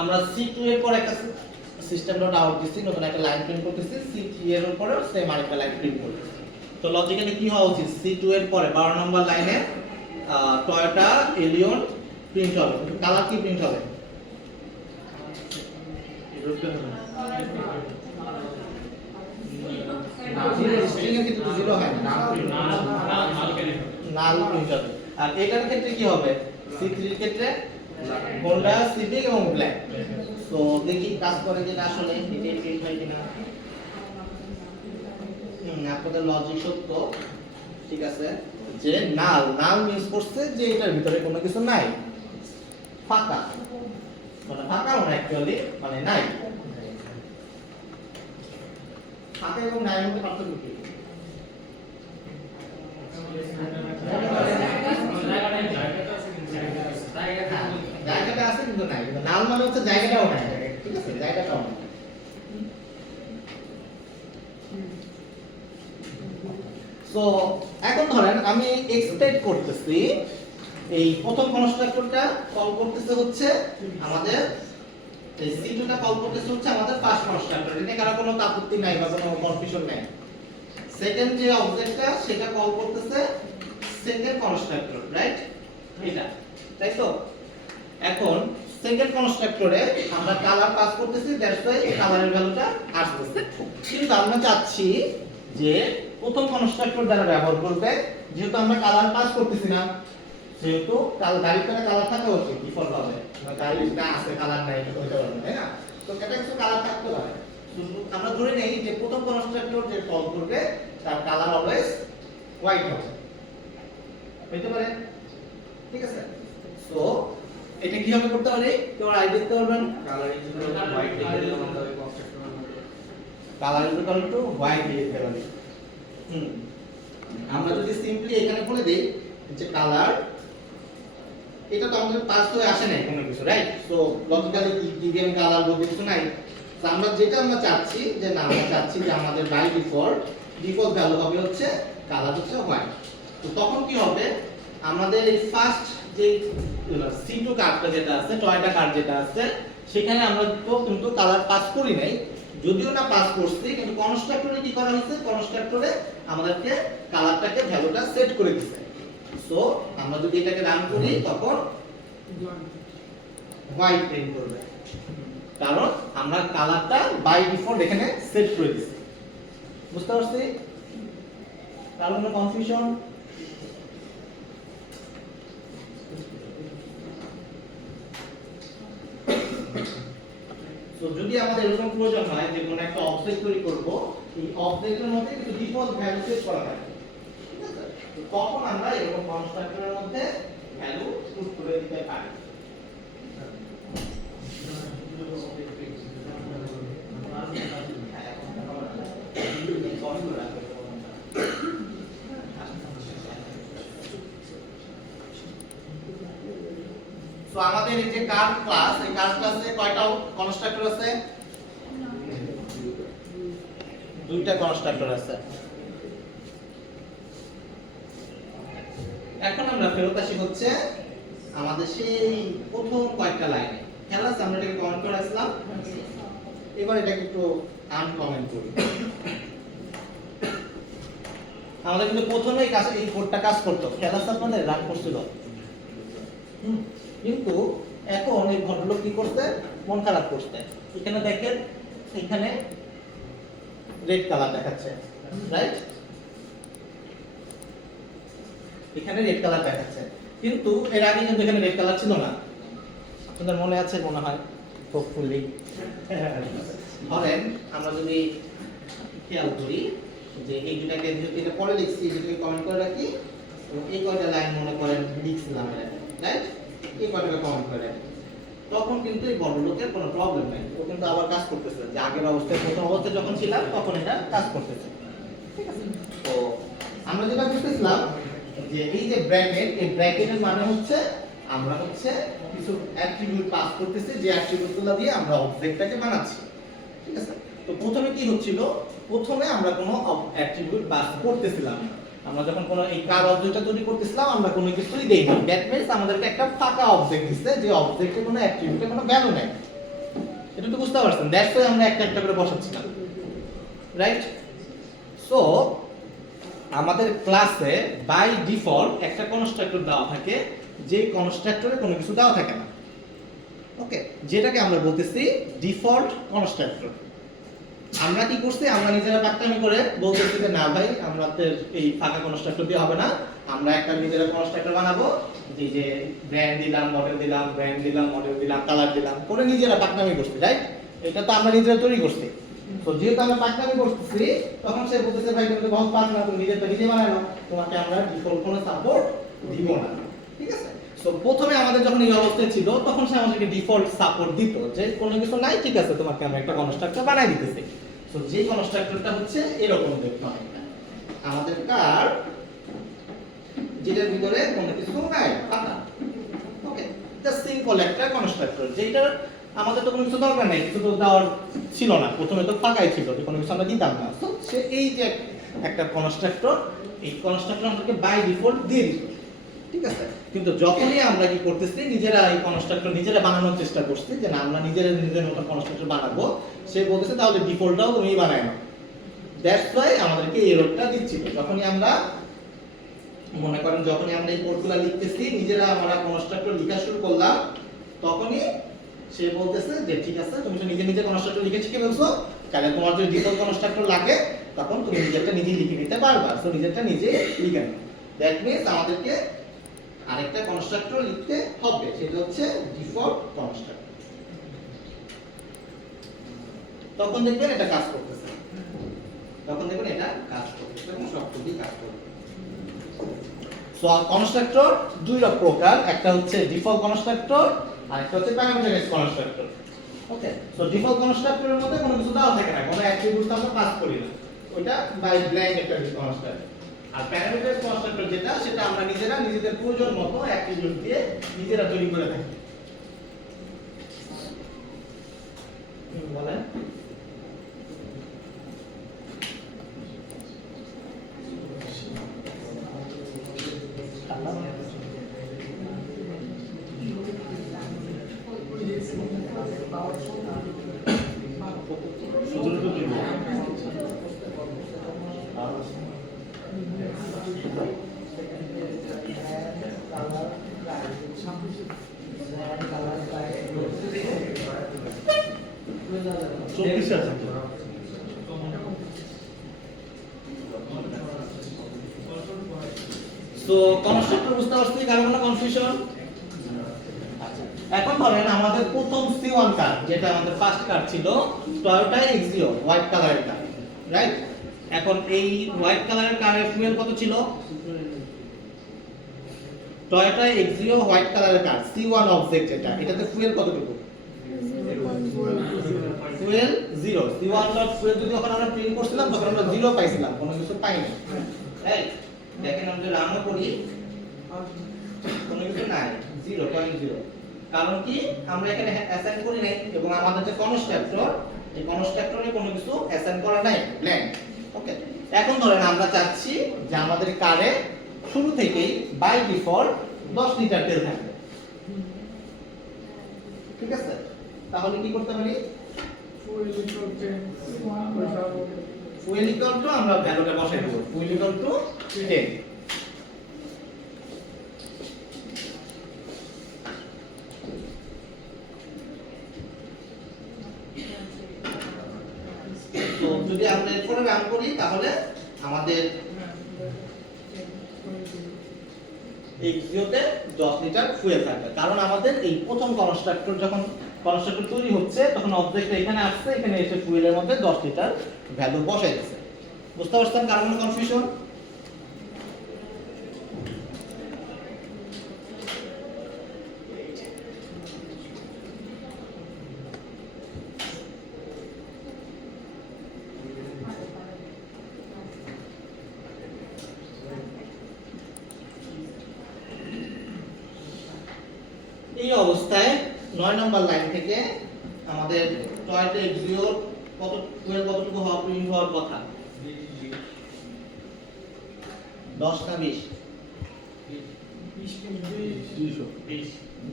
আমরা C2 এর পর একটা সিস্টেম ডট আউট দিছি, নতুন একটা লাইন প্রিন্ট করতেছি, C3 এর উপরেও সেম আরেকটা লাইন প্রিন্ট করতেছি। তো লজিক্যালি কি হওয়া উচিত, C2 এর পরে 12 নম্বর লাইনে টয়োটা এলিয়ন প্রিন্ট হবে, কালার কি প্রিন্ট হবে? স্ট্রিং এর ক্ষেত্রে জিরো হয় না, নাল প্রিন্ট হবে। আর এটার ক্ষেত্রে কি হবে, C3 এর ক্ষেত্রে হোন্ডা সিভিক এবং ব্ল্যাক। তো দেখি কাজ করে কিনা, আসলে এটা প্রিন্ট হয় কিনা। আপনাদের লজিক সত্য, ঠিক আছে, যে নাল মিন্স করছে যে এটার ভিতরে কোনো কিছু নাই, ফাঁকা, মানে ফাঁকা মানে অ্যাকচুয়ালি মানে নাই। ফাঁকা এবং নাই মধ্যে পার্থক্য কি? জায়গাটা আছে কিন্তু নাই, কিন্তু নাল মানে হচ্ছে জায়গাটাও নাই, ঠিক আছে, জায়গাটাও নাই। সো এখন ধরেন আমি এক্সপেক্ট করতেছি এই প্রথম কনস্ট্রাক্টরটা কল করতেছে হচ্ছে আমাদের এই C2 টা কল করতেছে হচ্ছে আমাদের ফার্স্ট কনস্ট্রাক্টর, এটা কারো কোনো আপত্তি নাই বা কোনো কনফিউশন নাই। সেকেন্ড যে অবজেক্টটা সেটা কল করতেছে সেকেন্ড কনস্ট্রাক্টর, রাইট? এটা তাই তো। এখন সেকেন্ড কনস্ট্রাক্টরে আমরা কালার পাস করতেছি, দ্যাটস ওয়াই এই কালারের ভ্যালুটা আসতেছে। কিন্তু আমরা চাচ্ছি যে প্রথম কনস্ট্রাক্টর দ্বারা ব্যবহার করবে, যেহেতু আমরা কালার পাস করতেছি না, যেহেতু গাড়িতে কালার থাকা উচিত ডিফল্ট ভাবে, গাড়িটা আছে কালার নাই এটা হতে পারে, তাই না? তো এটা কিছু কালার থাকতে পারে। আমরা ধরে নেই যে প্রথম কনস্ট্রাক্টর যে কল করবে তার কালার অলওয়েজ হোয়াইট হবে, হইতে পারে, ঠিক আছে? সো এটা কিভাবে করতে পারে কেউ আইডিয়া দিতে পারবেন? কালার ইকুয়াল টু হোয়াইট লিখে দিলে আমাদের হবে constructor colour equal to white লিখতে পারি। আমরা যদি সিম্পলি এখানে বলে দেই যে কালার, এটা তো আমাদের পাস হয়ে আসে না কোনো কিছু, right? So logically given colour বলতে কিছু নাই। তো আমরা যেটা চাচ্ছি যে না, আমরা চাচ্ছি যে আমাদের বাই ডিফল্ট ভ্যালু হবে হচ্ছে কালার হচ্ছে হোয়াইট। তো তখন কি হবে, আমাদের এই ফার্স্ট যে C2 কার্ডটা যেটা আছে, টয়টা কার্ড যেটা আছে, সেখানে আমরা তো কিন্তু কালার পাস করি নাই, যদিও না পাস করছি, কিন্তু কনস্ট্রাক্টরে কি করা হয়েছে, কনস্ট্রাক্টরে আমাদেরকে কালারটাকে ভ্যালুটা সেট করে দিয়েছে। সো আমরা যদি এটাকে রান করি তখন হোয়াইট প্রিন্ট করবে, কারণ আমরা কালারটা বাই ডিফল্ট এখানে সেট করে দিয়েছি। বুঝতে পারছি? কারণ কোনো কনফিউশন? তো যদি আমাদের এরকম প্রয়োজন হয় যে কোনো একটা অবজেক্ট তৈরি করব, এই অবজেক্টের মধ্যে কিছু ডিফল্ট ভ্যালু সেট করা থাকে, ঠিক আছে? তো তখন আমরা এরকম কনস্ট্রাক্টরের মধ্যে ভ্যালু পুট করে দিতে পারি। তো আমাদের এই যে কার্ভ ক্লাস, এই কার্ভ ক্লাসে কয়টা কনস্ট্রাক্টর আছে? দুইটা কনস্ট্রাক্টর আছে। এখন আমরা ফেরত আসি হচ্ছে আমাদের সেই প্রথম কয়েকটা লাইনে। খেয়াল আছে আমরা এটাকে কমেন্ট করে আসলাম, এবার এটাকে একটু আনকমেন্ট করি। আমাদের কিন্তু প্রথমেই কাজ, এই কোডটা কাজ করতো, খেয়াল আছে আপনাদের, রান করছিল। কিন্তু এখন এই ভদ্রলোক কি করতে, মন খারাপ করতে। এখানে দেখেন, এখানে রেড কালার দেখাচ্ছে, রাইট? এখানে রেড কালার দেখাচ্ছে, কিন্তু এর আগে কিন্তু এখানে রেড কালার ছিল না। আপনাদের মনে আছে মনে হয়, হোপফুলি। ধরেন আমরা যদি খেয়াল করি যে এই দুটাকে যদি এটা পরে লিখছি, এটাকে কমেন্ট করে রাখি, এবং এই কয়টা লাইন মনে করেন লিখছিলাম, রাইট? এই কয়টাকে কমেন্ট করে রাখি, তখন কিন্তু এই ভদ্রলোকের কোনো প্রবলেম নাই, ও কিন্তু আবার কাজ করতেছে, যে আগের অবস্থায়, প্রথম অবস্থায় যখন ছিলাম তখন এটা কাজ করতেছে, ঠিক আছে? তো আমরা যেটা বুঝতেছিলাম যে এই যে ব্র্যাকেট, এই ব্র্যাকেটের মানে হচ্ছে আমরা হচ্ছে কিছু অ্যাট্রিবিউট পাস করতেছি, যে অ্যাট্রিবিউটগুলো দিয়ে আমরা অবজেক্টটাকে বানাচ্ছি, ঠিক আছে? তো প্রথমে কি হচ্ছিল, প্রথমে আমরা কোনো অ্যাট্রিবিউট পাস করতেছিলাম না। আমরা যখন কোনো এই কার অবজেক্টটা তৈরি করতেছিলাম, আমরা কোনো কিছুই দেই না। দ্যাট মিন্স আমাদেরকে একটা ফাঁকা অবজেক্ট দিচ্ছে, যে অবজেক্টে কোনো অ্যাট্রিবিউটে কোনো ভ্যালু নেই। এটা তো বুঝতে পারছেন? দ্যাটস ওয়াই আমরা একটা একটা করে বসাচ্ছিলাম, রাইট? সো আমাদের ক্লাসে বাই ডিফল্ট একটা কনস্ট্রাক্টর দেওয়া থাকে, যে কনস্ট্রাক্টরে কোনো কিছু দেওয়া থাকে না, ওকে? যেটাকে আমরা বলতেছি ডিফল্ট কনস্ট্রাক্টর। আমরা কি করছি, আমরা নিজেরা পাকটামি করে বলতেছি যে না ভাই, আমাদের এই ফাঁকা কনস্ট্রাক্টর দিয়ে হবে না, আমরা একটা নিজেরা কনস্ট্রাক্টর বানাবো, যে ব্র্যান্ড দিলাম, মডেল দিলাম, ব্র্যান্ড দিলাম, মডেল দিলাম, কালার দিলাম, করে নিজেরা পাকটামি করছি, রাইট? এটা তো আমরা নিজেরা তৈরি করছি। তো যেহেতু আমরা পাকটামি করতেছি, তখন সে বলতেছে ভাই তুমি তো বহুত পাক না, তুমি নিজেরটা নিজে বানানো, তোমাকে আমরা ডিফল্ট কোনো সাপোর্ট দিব না, ঠিক আছে? সো প্রথমে আমাদের যখন এই অবস্থায় ছিল, তখন সে আমাদেরকে ডিফল্ট সাপোর্ট দিত, যে কোনো কিছু নাই, ঠিক আছে, তোমাকে আমরা একটা কনস্ট্রাক্টর বানাই দিতেছি। সো যে কনস্ট্রাক্টরটা হচ্ছে এরকম দেখতে অনেকটা আমাদের কার, যেটার ভিতরে কোনো কিছু নাই, ফাঁকা, ওকে? জাস্ট সিম্পল একটা কনস্ট্রাক্টর, যেটার আমাদের তো কোনো কিছু দরকার নেই, কিছু তো দেওয়ার ছিল না, প্রথমে তো ফাঁকাই ছিল, যে কোনো কিছু আমরা দিতাম না। তো সে এই যে একটা কনস্ট্রাক্টর, এই কনস্ট্রাক্টর আমাদেরকে বাই ডিফল্ট দিয়ে দিত, ঠিক আছে? কিন্তু যখনই আমরা কি করতেছি, নিজেরা এই কনস্ট্রাক্টর নিজেরা বানানোর চেষ্টা করছি, যে না আমরা নিজেরা নিজেদের মতো কনস্ট্রাক্টর বানাবো, সে বলতেছে তাহলে ডিফল্টটাও তুমিই বানায় নাও। দ্যাটস ওয়াই আমাদেরকে এররটা দিচ্ছিল। যখনই আমরা মনে করেন, যখনই আমরা এই কোডগুলো লিখতেছি, নিজেরা আমরা কনস্ট্রাক্টর লেখা শুরু করলাম, তখনই সে বলতেছে যে ঠিক আছে, তুমি তো নিজে নিজে কনস্ট্রাক্টর লিখে শিখে ফেলছো, তাহলে তোমার যদি ডিফল্ট কনস্ট্রাক্টর লাগে, তখন তুমি নিজেরটা নিজেই লিখে নিতে পারবা। সো নিজেরটা নিজে লিখে নাও। দ্যাট মিন্স আমাদেরকে আরেকটা কনস্ট্রাক্টর লিখতে হবে, সেটা হচ্ছে ডিফল্ট কনস্ট্রাক্টর। তখন দেখবেন এটা কাজ করতেছে। তখন দেখবেন এটা কাজ করবে এবং সবটুকুই কাজ করবে। সো কনস্ট্রাক্টর দুই প্রকার, একটা হচ্ছে ডিফল্ট কনস্ট্রাক্টর আর একটা হচ্ছে প্যারামিটারাইজড কনস্ট্রাক্টর। ওকে, সো ডিফল্ট কনস্ট্রাক্টরের মধ্যে কোনো কিছু দেওয়া থাকে না, কোনো অ্যাট্রিবিউট আমরা পাস করি না, ওইটা বাই ব্ল্যাঙ্ক একটা কনস্ট্রাক্টর। আর প্যারামিটারাইজড কনস্ট্রাক্টর যেটা, সেটা আমরা নিজেরা নিজেদের প্রয়োজন মতো অ্যাট্রিবিউট দিয়ে নিজেরা তৈরি করে থাকি। বলেন শুধু দিব চব্বিশে আছে তো। সো কনস্ট্রাক্টর বুঝতে পারছি, কারণ কোনো কনফিউশন? এখন ধরেন আমাদের প্রথম C1 কার, যেটা আমাদের ফার্স্ট কার ছিল টয়োটা এক্সিও হোয়াইট কালারের কার, রাইট? এখন এই হোয়াইট কালারের কারের ফুয়েল কত ছিল? টয়োটা এক্সিও হোয়াইট কালারের কার C1 অবজেক্ট যেটা, এটাতে ফুয়েল কতটুকু? ফুয়েল 0। C1 ডট ফুয়েল যদি যখন আমরা প্রিন্ট করছিলাম তখন আমরা 0 পাইছিলাম, কোনো কিছু পাইনি, রাইট? দেখেন আমরা রানও করি, কোনো কিছু নাই, 0.0। কারণ কি, আমরা এখানে অ্যাসাইন করি নাই, এবং আমাদের যে কনস্ট্রাক্টর, এই কনস্ট্রাক্টরে কোনো কিছু অ্যাসাইন করা নাই, ব্ল্যাঙ্ক। ওকে, এখন ধরেন আমরা চাচ্ছি যে আমাদের কারে শুরু থেকেই বাই ডিফল্ট 10 লিটার তেল থাকবে, ঠিক আছে? তাহলে কি করতে পারি? ফুয়েল ইকুয়াল টু আমরা ভ্যালুটা বসাই দেব, ফুয়েল ইকুয়াল টু 10। তো যদি আমরা এরপরে রান করি তাহলে আমাদের এক্সিওতে 10 লিটার ফুয়েল থাকবে, কারণ আমাদের এই প্রথম কনস্ট্রাক্টর যখন কনস্ট্রাক্টর তৈরি হচ্ছে তখন অবজেক্টটা এখানে আসছে, এখানে এসে ফুয়েলের মধ্যে 10 লিটার ভ্যালু বসাই দিয়েছে। বুঝতে পারছেন কারণ কোনো কনফিউশন? এই অবস্থায় 9 নম্বর লাইন থেকে আমাদের টয়োটা এক্সিও কত ফুয়েল কতটুকু প্রিন্ট হওয়ার কথা? 10 না 20?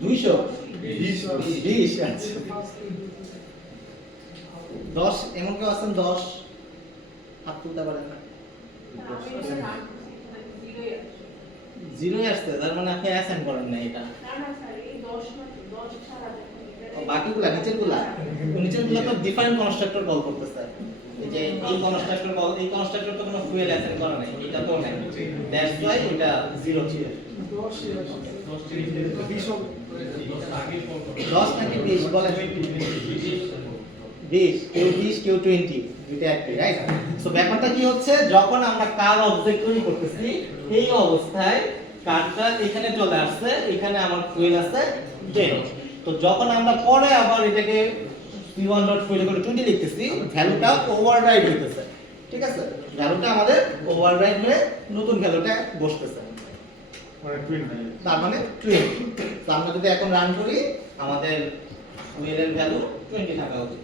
200? 20? আচ্ছা 10, এমন কেউ আছেন 10 হাত তুলতে পারেন না? 0 আসছে, তার মানে আপনি অ্যাসাইন করেন না এটা। বাকিগুলা নিচেরগুলা তো ডিফারেন্ট কনস্ট্রাক্টর কল করতেছে, এই যে এই কনস্ট্রাক্টর কল, এই কনস্ট্রাক্টর তো কোনো ফুয়েল অ্যাসাইন করা নাই, এটা তো নাই, দ্যাটস ওয়াই এটা 0 ছিল। 10 নাকি 20 বলেন? 20, কেউ 20 কেউ 20, এটা একই, রাইট? সো ব্যাপারটা কি হচ্ছে, যখন আমরা কার অবজেক্ট তৈরি করতেছি এই অবস্থায় কারটা এখানে চলে আসছে, এখানে আমার ফুয়েল আছে 10। তো যখন আমরা পরে আবার এটাকে p1 ডট ফুয়েল করে 20 লিখতেছি, ভ্যালুটা ওভাররাইড হইতেছে, ঠিক আছে? ভ্যালুটা আমাদের ওভাররাইড হয়ে নতুন ভ্যালুটা বসতেছে, মানে টুইন নাই, তার মানে 20। তো আমরা যদি এখন রান করি আমাদের ফুয়েলের ভ্যালু 20 থাকা উচিত।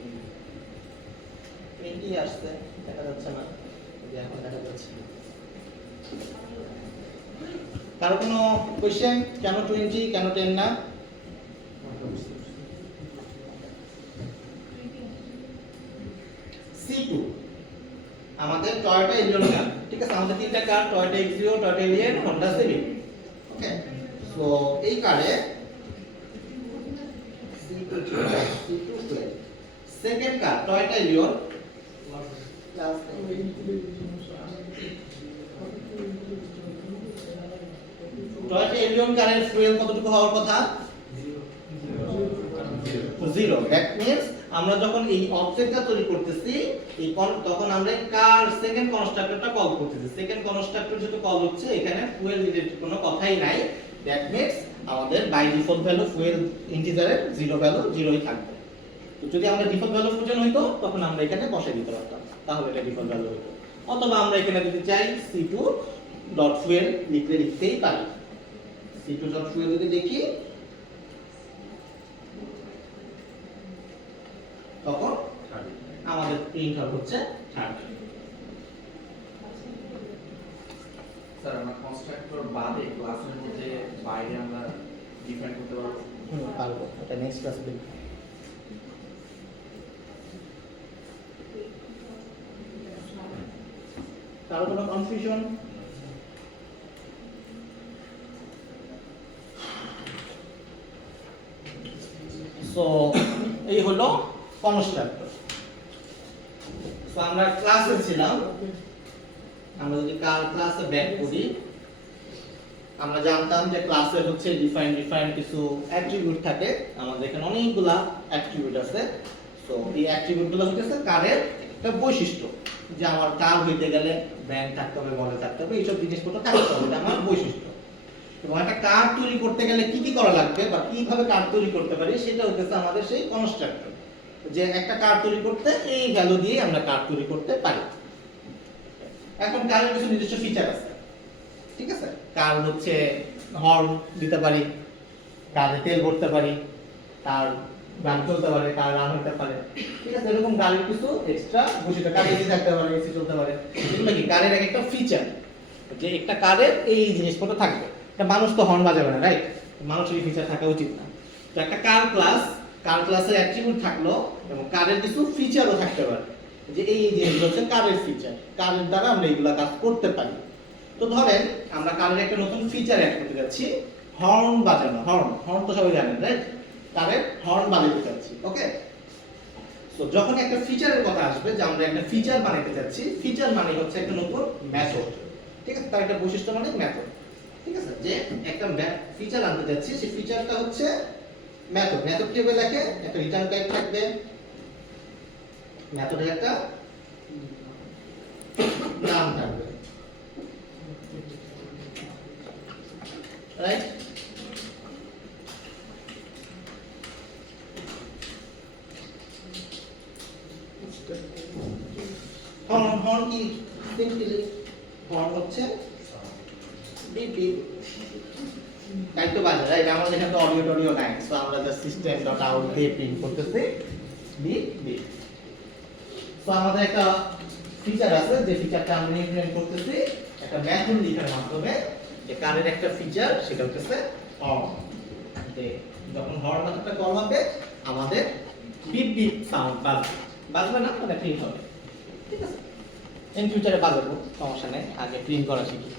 20 আসছে, দেখা যাচ্ছে না, যে এখন দেখা যাচ্ছে। কারো কোনো কোশ্চেন? কেন 20 কেন 10 না? C2 আমাদের টয়োটা এলিয়ন কার, ঠিক আছে? আমাদের তিনটা car, Toyota Axio, Toyota Allion, Honda Civic. Okay, so এই কারে C2 second car Toyota Allion, Toyota Allion কারের ফুয়েল কতটুকু হওয়ার কথা? জিরো। দ্যাট মিন্স আমরা যখন এই অবজেক্টটা তৈরি করতেছি তখন আমরা কার সেকেন্ড কনস্ট্রাক্টরটা কল করতেছি। সেকেন্ড কনস্ট্রাক্টর যেহেতু কল হচ্ছে এখানে ফুয়েল রিলেটেড কোনো কথাই নাই। দ্যাট মিন্স আমাদের বাই ডিফল্ট ভ্যালু ফুয়েল ইন্টিজারের জিরো ভ্যালু জিরোই থাকবে। তো যদি আমরা ডিফল্ট ভ্যালু প্রয়োজন হইতো তখন আমরা এখানে বসাই দিতে পারতাম, তাহলে এটা ডিফল্ট ভ্যালু হইতো। অথবা আমরা এখানে যদি চাই c2.fuel লিখতেই পারি। c2.fuel যদি দেখি তখন আমাদের প্রিন্ট আউট হচ্ছে 30। স্যার আমরা কনস্ট্রাক্টর বাদে ক্লাসের মধ্যে বাইরে আমরা ডিফাইন করতে পারবো? পারবো, এটা নেক্সট ক্লাসে দেখব। কারো কোনো কনফিউশন? সো এই হলো কনস্ট্রাক্টর। সো আমরা ক্লাসে ছিলাম, আমরা যদি কার ক্লাসে ব্যাক করি আমরা জানতাম যে ক্লাসের হচ্ছে ডিফাইন কিছু অ্যাট্রিবিউট থাকে। আমাদের এখানে অনেকগুলা অ্যাট্রিবিউট আছে। সো এই অ্যাট্রিবিউটগুলো হচ্ছে কারের একটা বৈশিষ্ট্য, যে আমার কার হইতে গেলে ব্র্যান্ড থাকতে হবে, মডেল থাকতে হবে, এইসব জিনিসপত্র থাকতে হবে, এটা আমার বৈশিষ্ট্য। এবং একটা কার তৈরি করতে গেলে কি কি করা লাগবে বা কিভাবে কার তৈরি করতে পারি সেটা হচ্ছে আমাদের সেই কনস্ট্রাক্টর, যে একটা কার তৈরি করতে এই ভ্যালু দিয়ে আমরা কার তৈরি করতে পারি। এখন কারের কিছু নিজস্ব ফিচার আছে, ঠিক আছে? কার হচ্ছে হর্ন দিতে পারি, কারে তেল ভরতে পারি, কার গান চলতে পারে, কার রান হতে পারে, ঠিক আছে? এরকম গাড়ির কিছু এক্সট্রা বৈশিষ্ট্য, কার এসি থাকতে পারে, এসি চলতে পারে। এগুলো কি কারের এক একটা ফিচার, যে একটা কারের এই জিনিসপত্র থাকবে। একটা মানুষ তো হর্ন বাজাবে না, রাইট? মানুষের ফিচার থাকা উচিত না। তো একটা কার ক্লাসের অ্যাট্রিবিউট থাকলো এবং কারের কিছু ফিচারও থাকতে পারে, যে এই জিনিসগুলো হচ্ছে কারের ফিচার, কারের দ্বারা আমরা এইগুলা কাজ করতে পারি। তো ধরেন আমরা কারের একটা নতুন ফিচার অ্যাড করতে যাচ্ছি, হর্ন বাজানো। হর্ন তো সবাই জানেন, রাইট? কারের হর্ন বাজাতে যাচ্ছি, ওকে? তো যখন একটা ফিচারের কথা আসবে, যে আমরা একটা ফিচার বানাতে যাচ্ছি, ফিচার মানে হচ্ছে একটা নতুন মেথড, ঠিক আছে? তার একটা বৈশিষ্ট্য মানে মেথড, ঠিক আছে? যে একটা ফিচার আনতে যাচ্ছি, সেই ফিচারটা হচ্ছে মেথড। মেথড কিভাবে লেখে? একটা রিটার্ন টাইপ থাকবে, মেথডের একটা নাম থাকবে, রাইট? হর্ন কি? সিম্পলি হর্ন হচ্ছে বিপ বিপ, তাই তো বাজে, রাইট? আমাদের এখানে তো অডিও নাই, সো আমরা জাস্ট সিস্টেম ডট আউট দিয়ে প্রিন্ট করতেছি বিপ বিপ। সো আমাদের একটা ফিচার আছে, যে ফিচারটা আমরা ইমপ্লিমেন্ট করতেছি একটা মেথড লেখার মাধ্যমে, যে কারের একটা ফিচার, সেটা হচ্ছে হর্ন। যে যখন হর্ন মেথডটা কল হবে আমাদের বিপ বিপ সাউন্ড বাজবে না, মানে প্রিন্ট হবে, ঠিক আছে? ইন ফিউচারে বাজাবো, সমস্যা নেই, আগে প্রিন্ট করা শিখি।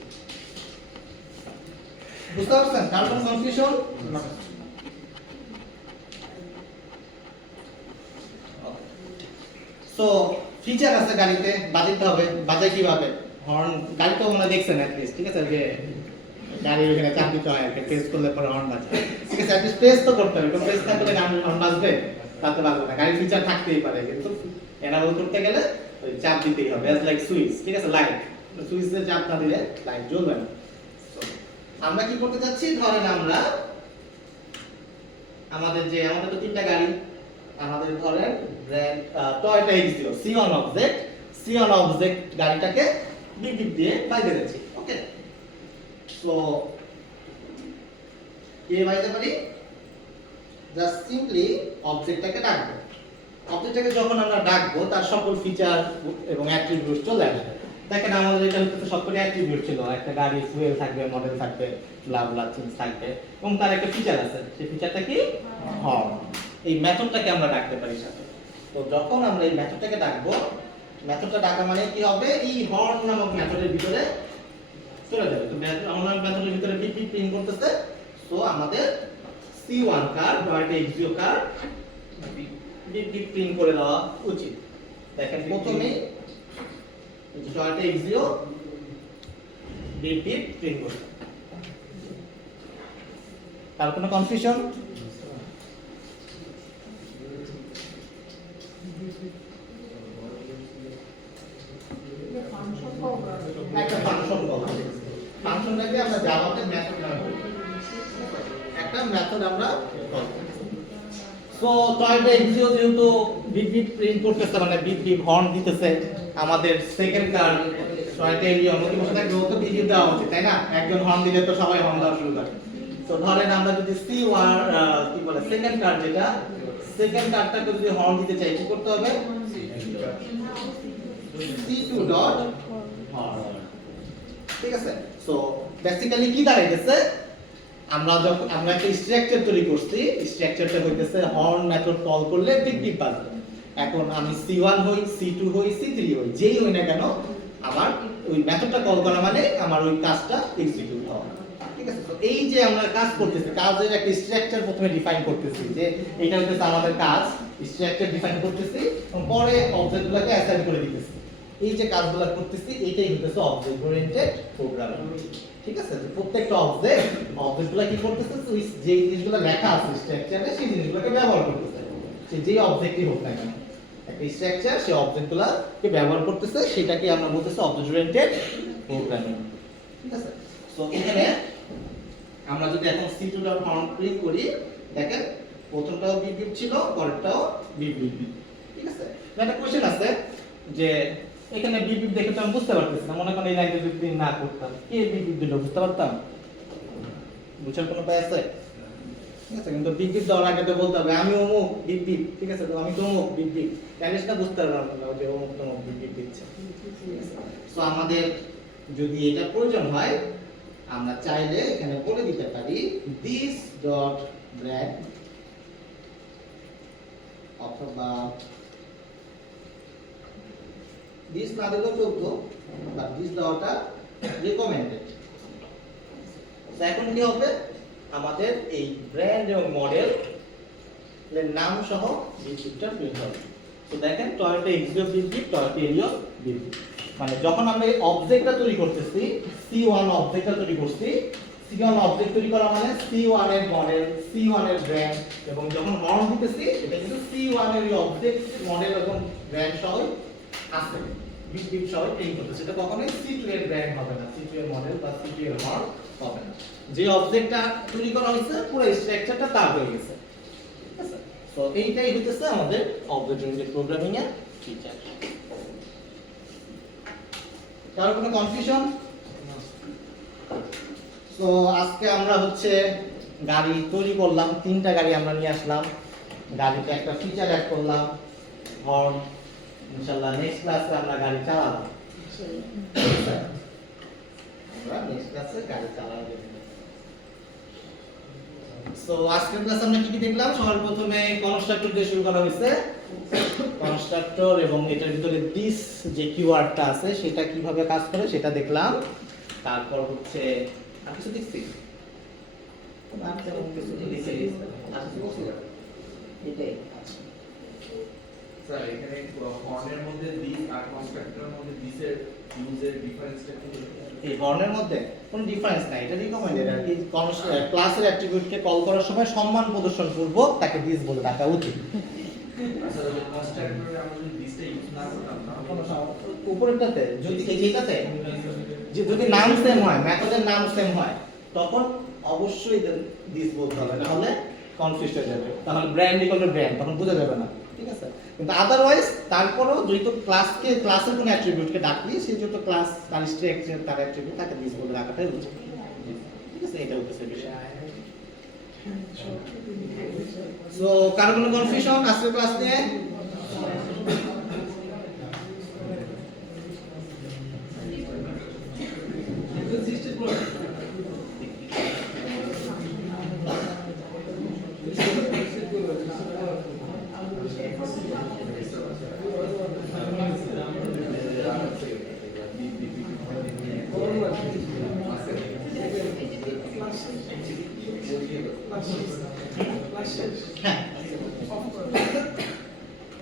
বুঝতে পারছেন? কারণ কোনো কনফিউশন? সো ফিচার আছে গাড়িতে, বাজাতে হবে। বাজায় কিভাবে? হর্ন গাড়ি তো আমরা দেখছেন অ্যাট লিস্ট, ঠিক আছে? যে গাড়ির ওখানে চাপ দিতে হয়, একটা প্রেস করলে পরে হর্ন বাজে, ঠিক আছে? অ্যাট লিস্ট প্রেস তো করতে হবে, প্রেস না করলে গাড়ির হর্ন বাজবে? তাতে বাজবে না। গাড়ির ফিচার থাকতেই পারে, কিন্তু এনাবল করতে গেলে ওই চাপ দিতেই হবে, অ্যাজ লাইক সুইচ, ঠিক আছে? লাইট সুইচে চাপ না দিলে লাইট জ্বলবে না। আমরা কি করতে যাচ্ছি? ধরেন আমরা আমাদের তো তিনটা গাড়ি, আমাদের ধরেন brand Toyota Axio, C1 object গাড়িটাকে বিপ বিপ দিয়ে বাইরে যাচ্ছি, ওকে? সো কি বাইতে পারি? জাস্ট সিম্পলি অবজেক্টটাকে ডাকবো। অবজেক্টটাকে যখন আমরা ডাকবো তার সকল ফিচার এবং অ্যাট্রিবিউট চলে আসবে। দেখেন আমাদের এটা হচ্ছে সবকটি অ্যাট্রিবিউট ছিল, একটা গাড়ি ফুয়েল থাকবে, মডেল থাকবে, ব্লা ব্লা থিংস থাকবে, এবং তার একটা ফিচার আছে, সেই ফিচারটা কি? হর্ন। এই মেথডটাকে আমরা ডাকতে পারি সাথে। তো যখন আমরা এই মেথডটাকে ডাকবো, মেথডটা ডাকা মানে কি হবে? এই হর্ন নামক মেথডের ভিতরে চলে যাবে। তো আমাদের মেথডের ভিতরে বিপ বিপ প্রিন্ট করতেছে। সো আমাদের C1 কার টয়োটা এক্সিও কার বিপ বিপ প্রিন্ট করে দেওয়া উচিত। দেখেন প্রথমে Toyota Axio beep beep print করবে। তার কোনো কনফিউশন? আমরা জাভাতে মেথড নামে বলি। একটা মেথড আমরা কল করি। সো টয়টা এক্সিও যেহেতু বিপ বিপ প্রিন্ট করতেছে মানে বিপ বিপ হর্ন দিতেছে আমাদের সেকেন্ড কার টয়টা এরিয়া অনুমতি বসে থাকবে ও তো বিপ বিপ দেওয়া উচিত তাই না? একজন হর্ন দিলে তো সবাই হর্ন দেওয়া শুরু করে। তো ধরেন আমরা যদি C1 কি বলে সেকেন্ড কার যেটা সেকেন্ড কারটাকে যদি হর্ন দিতে চাই কি করতে হবে? C2 dot horn. ঠিক আছে? সো বেসিক্যালি কি দাঁড়াইতেছে আমরা একটা স্ট্রাকচার তৈরি করছি, স্ট্রাকচারটা হইতেছে হর্ন মেথড কল করলে বিপ বিপ বাজবে। এখন আমি C1 হই C2 হই C3 হই যেই হই না কেন আমার ওই মেথডটা কল করা মানে আমার ওই কাজটা এক্সিকিউট হওয়া। ঠিক আছে? তো এই যে আমরা কাজ করতেছি কাজের একটা স্ট্রাকচার প্রথমে ডিফাইন করতেছি যে এটা হচ্ছে আমাদের কাজ, স্ট্রাকচার ডিফাইন করতেছি এবং পরে অবজেক্টগুলোকে অ্যাসাইন করে দিতেছি। এই যে কাজগুলো করতেছি এটাই হচ্ছে অবজেক্ট ওরিয়েন্টেড প্রোগ্রামিং। ঠিক আছে? যে প্রত্যেকটা অবজেক্টগুলো কি করতেছে ওই যে জিনিসগুলো লেখা আছে স্ট্রাকচারে সেই জিনিসগুলোকে ব্যবহার করতেছে। সে যেই অবজেক্টই হোক না কেন একটা স্ট্রাকচার সেই অবজেক্টগুলোকে ব্যবহার করতেছে সেটাকে আমরা বলতেছি অবজেক্ট ওরিয়েন্টেড প্রোগ্রামিং। ঠিক আছে? সো এখানে আমরা যদি এখন C2.horn প্রিন্ট করি দেখেন প্রথমটাও বিপ বিপ ছিল পরেরটাও বিপ বিপ। ঠিক আছে? একটা কোশ্চেন আছে যে এখানে বিপ বিপ দেখে তো আমি বুঝতে পারতেছি না, মনে করেন এই লাইনটা যদি প্রিন্ট না করতাম কে বিপ বিপ দিল বুঝতে পারতাম? বুঝার কোনো উপায় আছে? ঠিক আছে? কিন্তু বিপ বিপ দেওয়ার আগে তো বলতে হবে আমি অমুক বিপ বিপ। ঠিক আছে? তো আমি তো অমুক বিপ বিপ তাহলে সেটা বুঝতে পারলাম না যে অমুক তমুক বিপ বিপ দিচ্ছে। সো আমাদের যদি এটা প্রয়োজন হয় আমরা চাইলে এখানে বলে দিতে পারি this dot brand অথবা this না দিলেও চলতো বাট this দেওয়াটা রিকমেন্ডেড। তো এখন কি হবে আমাদের এই ব্র্যান্ড এবং মডেল এর নাম সহ বিপটা প্রিন্ট হবে। তো দেখেন টয়োটা এক্সিও বিপ টয়োটা এরিও বিপ মানে যখন আমরা এই অবজেক্টটা তৈরি করতেছি C1 অবজেক্টটা তৈরি করছি C1 অবজেক্ট তৈরি করা মানে C1 এর মডেল C1 এর ব্র্যান্ড এবং যখন হর্ন দিতেছি এটা কিন্তু C1 এর অবজেক্ট মডেল এবং ব্র্যান্ড সহ আছে বিপ বিপ সহ প্রিন্ট করতেছে। এটা কখনোই C2 এর ব্র্যান্ড হবে না, C2 এর মডেল বা C2 এর হর্ন হবে না। যে অবজেক্টটা তৈরি করা হয়েছে পুরো স্ট্রাকচারটা তার হয়ে গেছে। ঠিক আছে? তো এইটাই হইতেছে আমাদের অবজেক্ট ওরিয়েন্টেড প্রোগ্রামিং এর ফিচার। কারো কোনো কনফিউশন? সো আজকে আমরা হচ্ছে গাড়ি তৈরি করলাম, তিনটা গাড়ি আমরা নিয়ে আসলাম, গাড়িতে একটা ফিচার অ্যাড করলাম হর্ন। ইনশাআল্লাহ নেক্সট ক্লাসে আমরা গাড়ি চালাবো। আমরা নেক্সট ক্লাসে গাড়ি চালাবো। সো আজকের ক্লাসে আমরা কি কি দেখলাম? সবার প্রথমে কনস্ট্রাক্টর দিয়ে শুরু করা হয়েছে, কনস্ট্রাক্টর এবং এটার ভিতরে দিস যে কিওয়ার্ডটা আছে সেটা কিভাবে কাজ করে সেটা দেখলাম। তারপর হচ্ছে আর কিছু দেখছি আর তেমন কিছু দেখছি এটাই আচ্ছা স্যার এখানে হর্নের মধ্যে দিস আর কনস্ট্রাক্টরের মধ্যে দিসের ইউজের ডিফারেন্সটা কি? এই হর্নের মধ্যে কোনো ডিফারেন্স নাই, এটা রিকমেন্ডেড আর কি। ক্লাসের অ্যাট্রিবিউটকে কল করার সময় সম্মান প্রদর্শন পূর্বক তাকে দিস বলে ডাকা উচিত। আচ্ছা কনস্ট্রাক্টরে আমরা যদি দিসটা ইউজ না করতাম তাহলে উপরেরটাতে যদি এই যেটাতে যে যদি নাম সেম হয় মেথডের নাম সেম হয় তখন অবশ্যই দিস বলতে হবে, নাহলে কনফিউজ হয়ে যাবে, তাহলে ব্র্যান্ড ইকুয়াল টু ব্র্যান্ড তখন বোঝা যাবে না। ঠিক আছে? কিন্তু আদারওয়াইজ তারপরেও যেহেতু ক্লাসের কোনো অ্যাট্রিবিউটকে ডাকলি সেই যেহেতু ক্লাস তার স্ট্রাকচার তার অ্যাট্রিবিউট তাকে দিস বলে ডাকাটাই উচিত। ঠিক আছে? এটা হচ্ছে বিষয়। সো কারো কোনো কনফিউশন আজকের ক্লাস নিয়ে? হ্যাঁ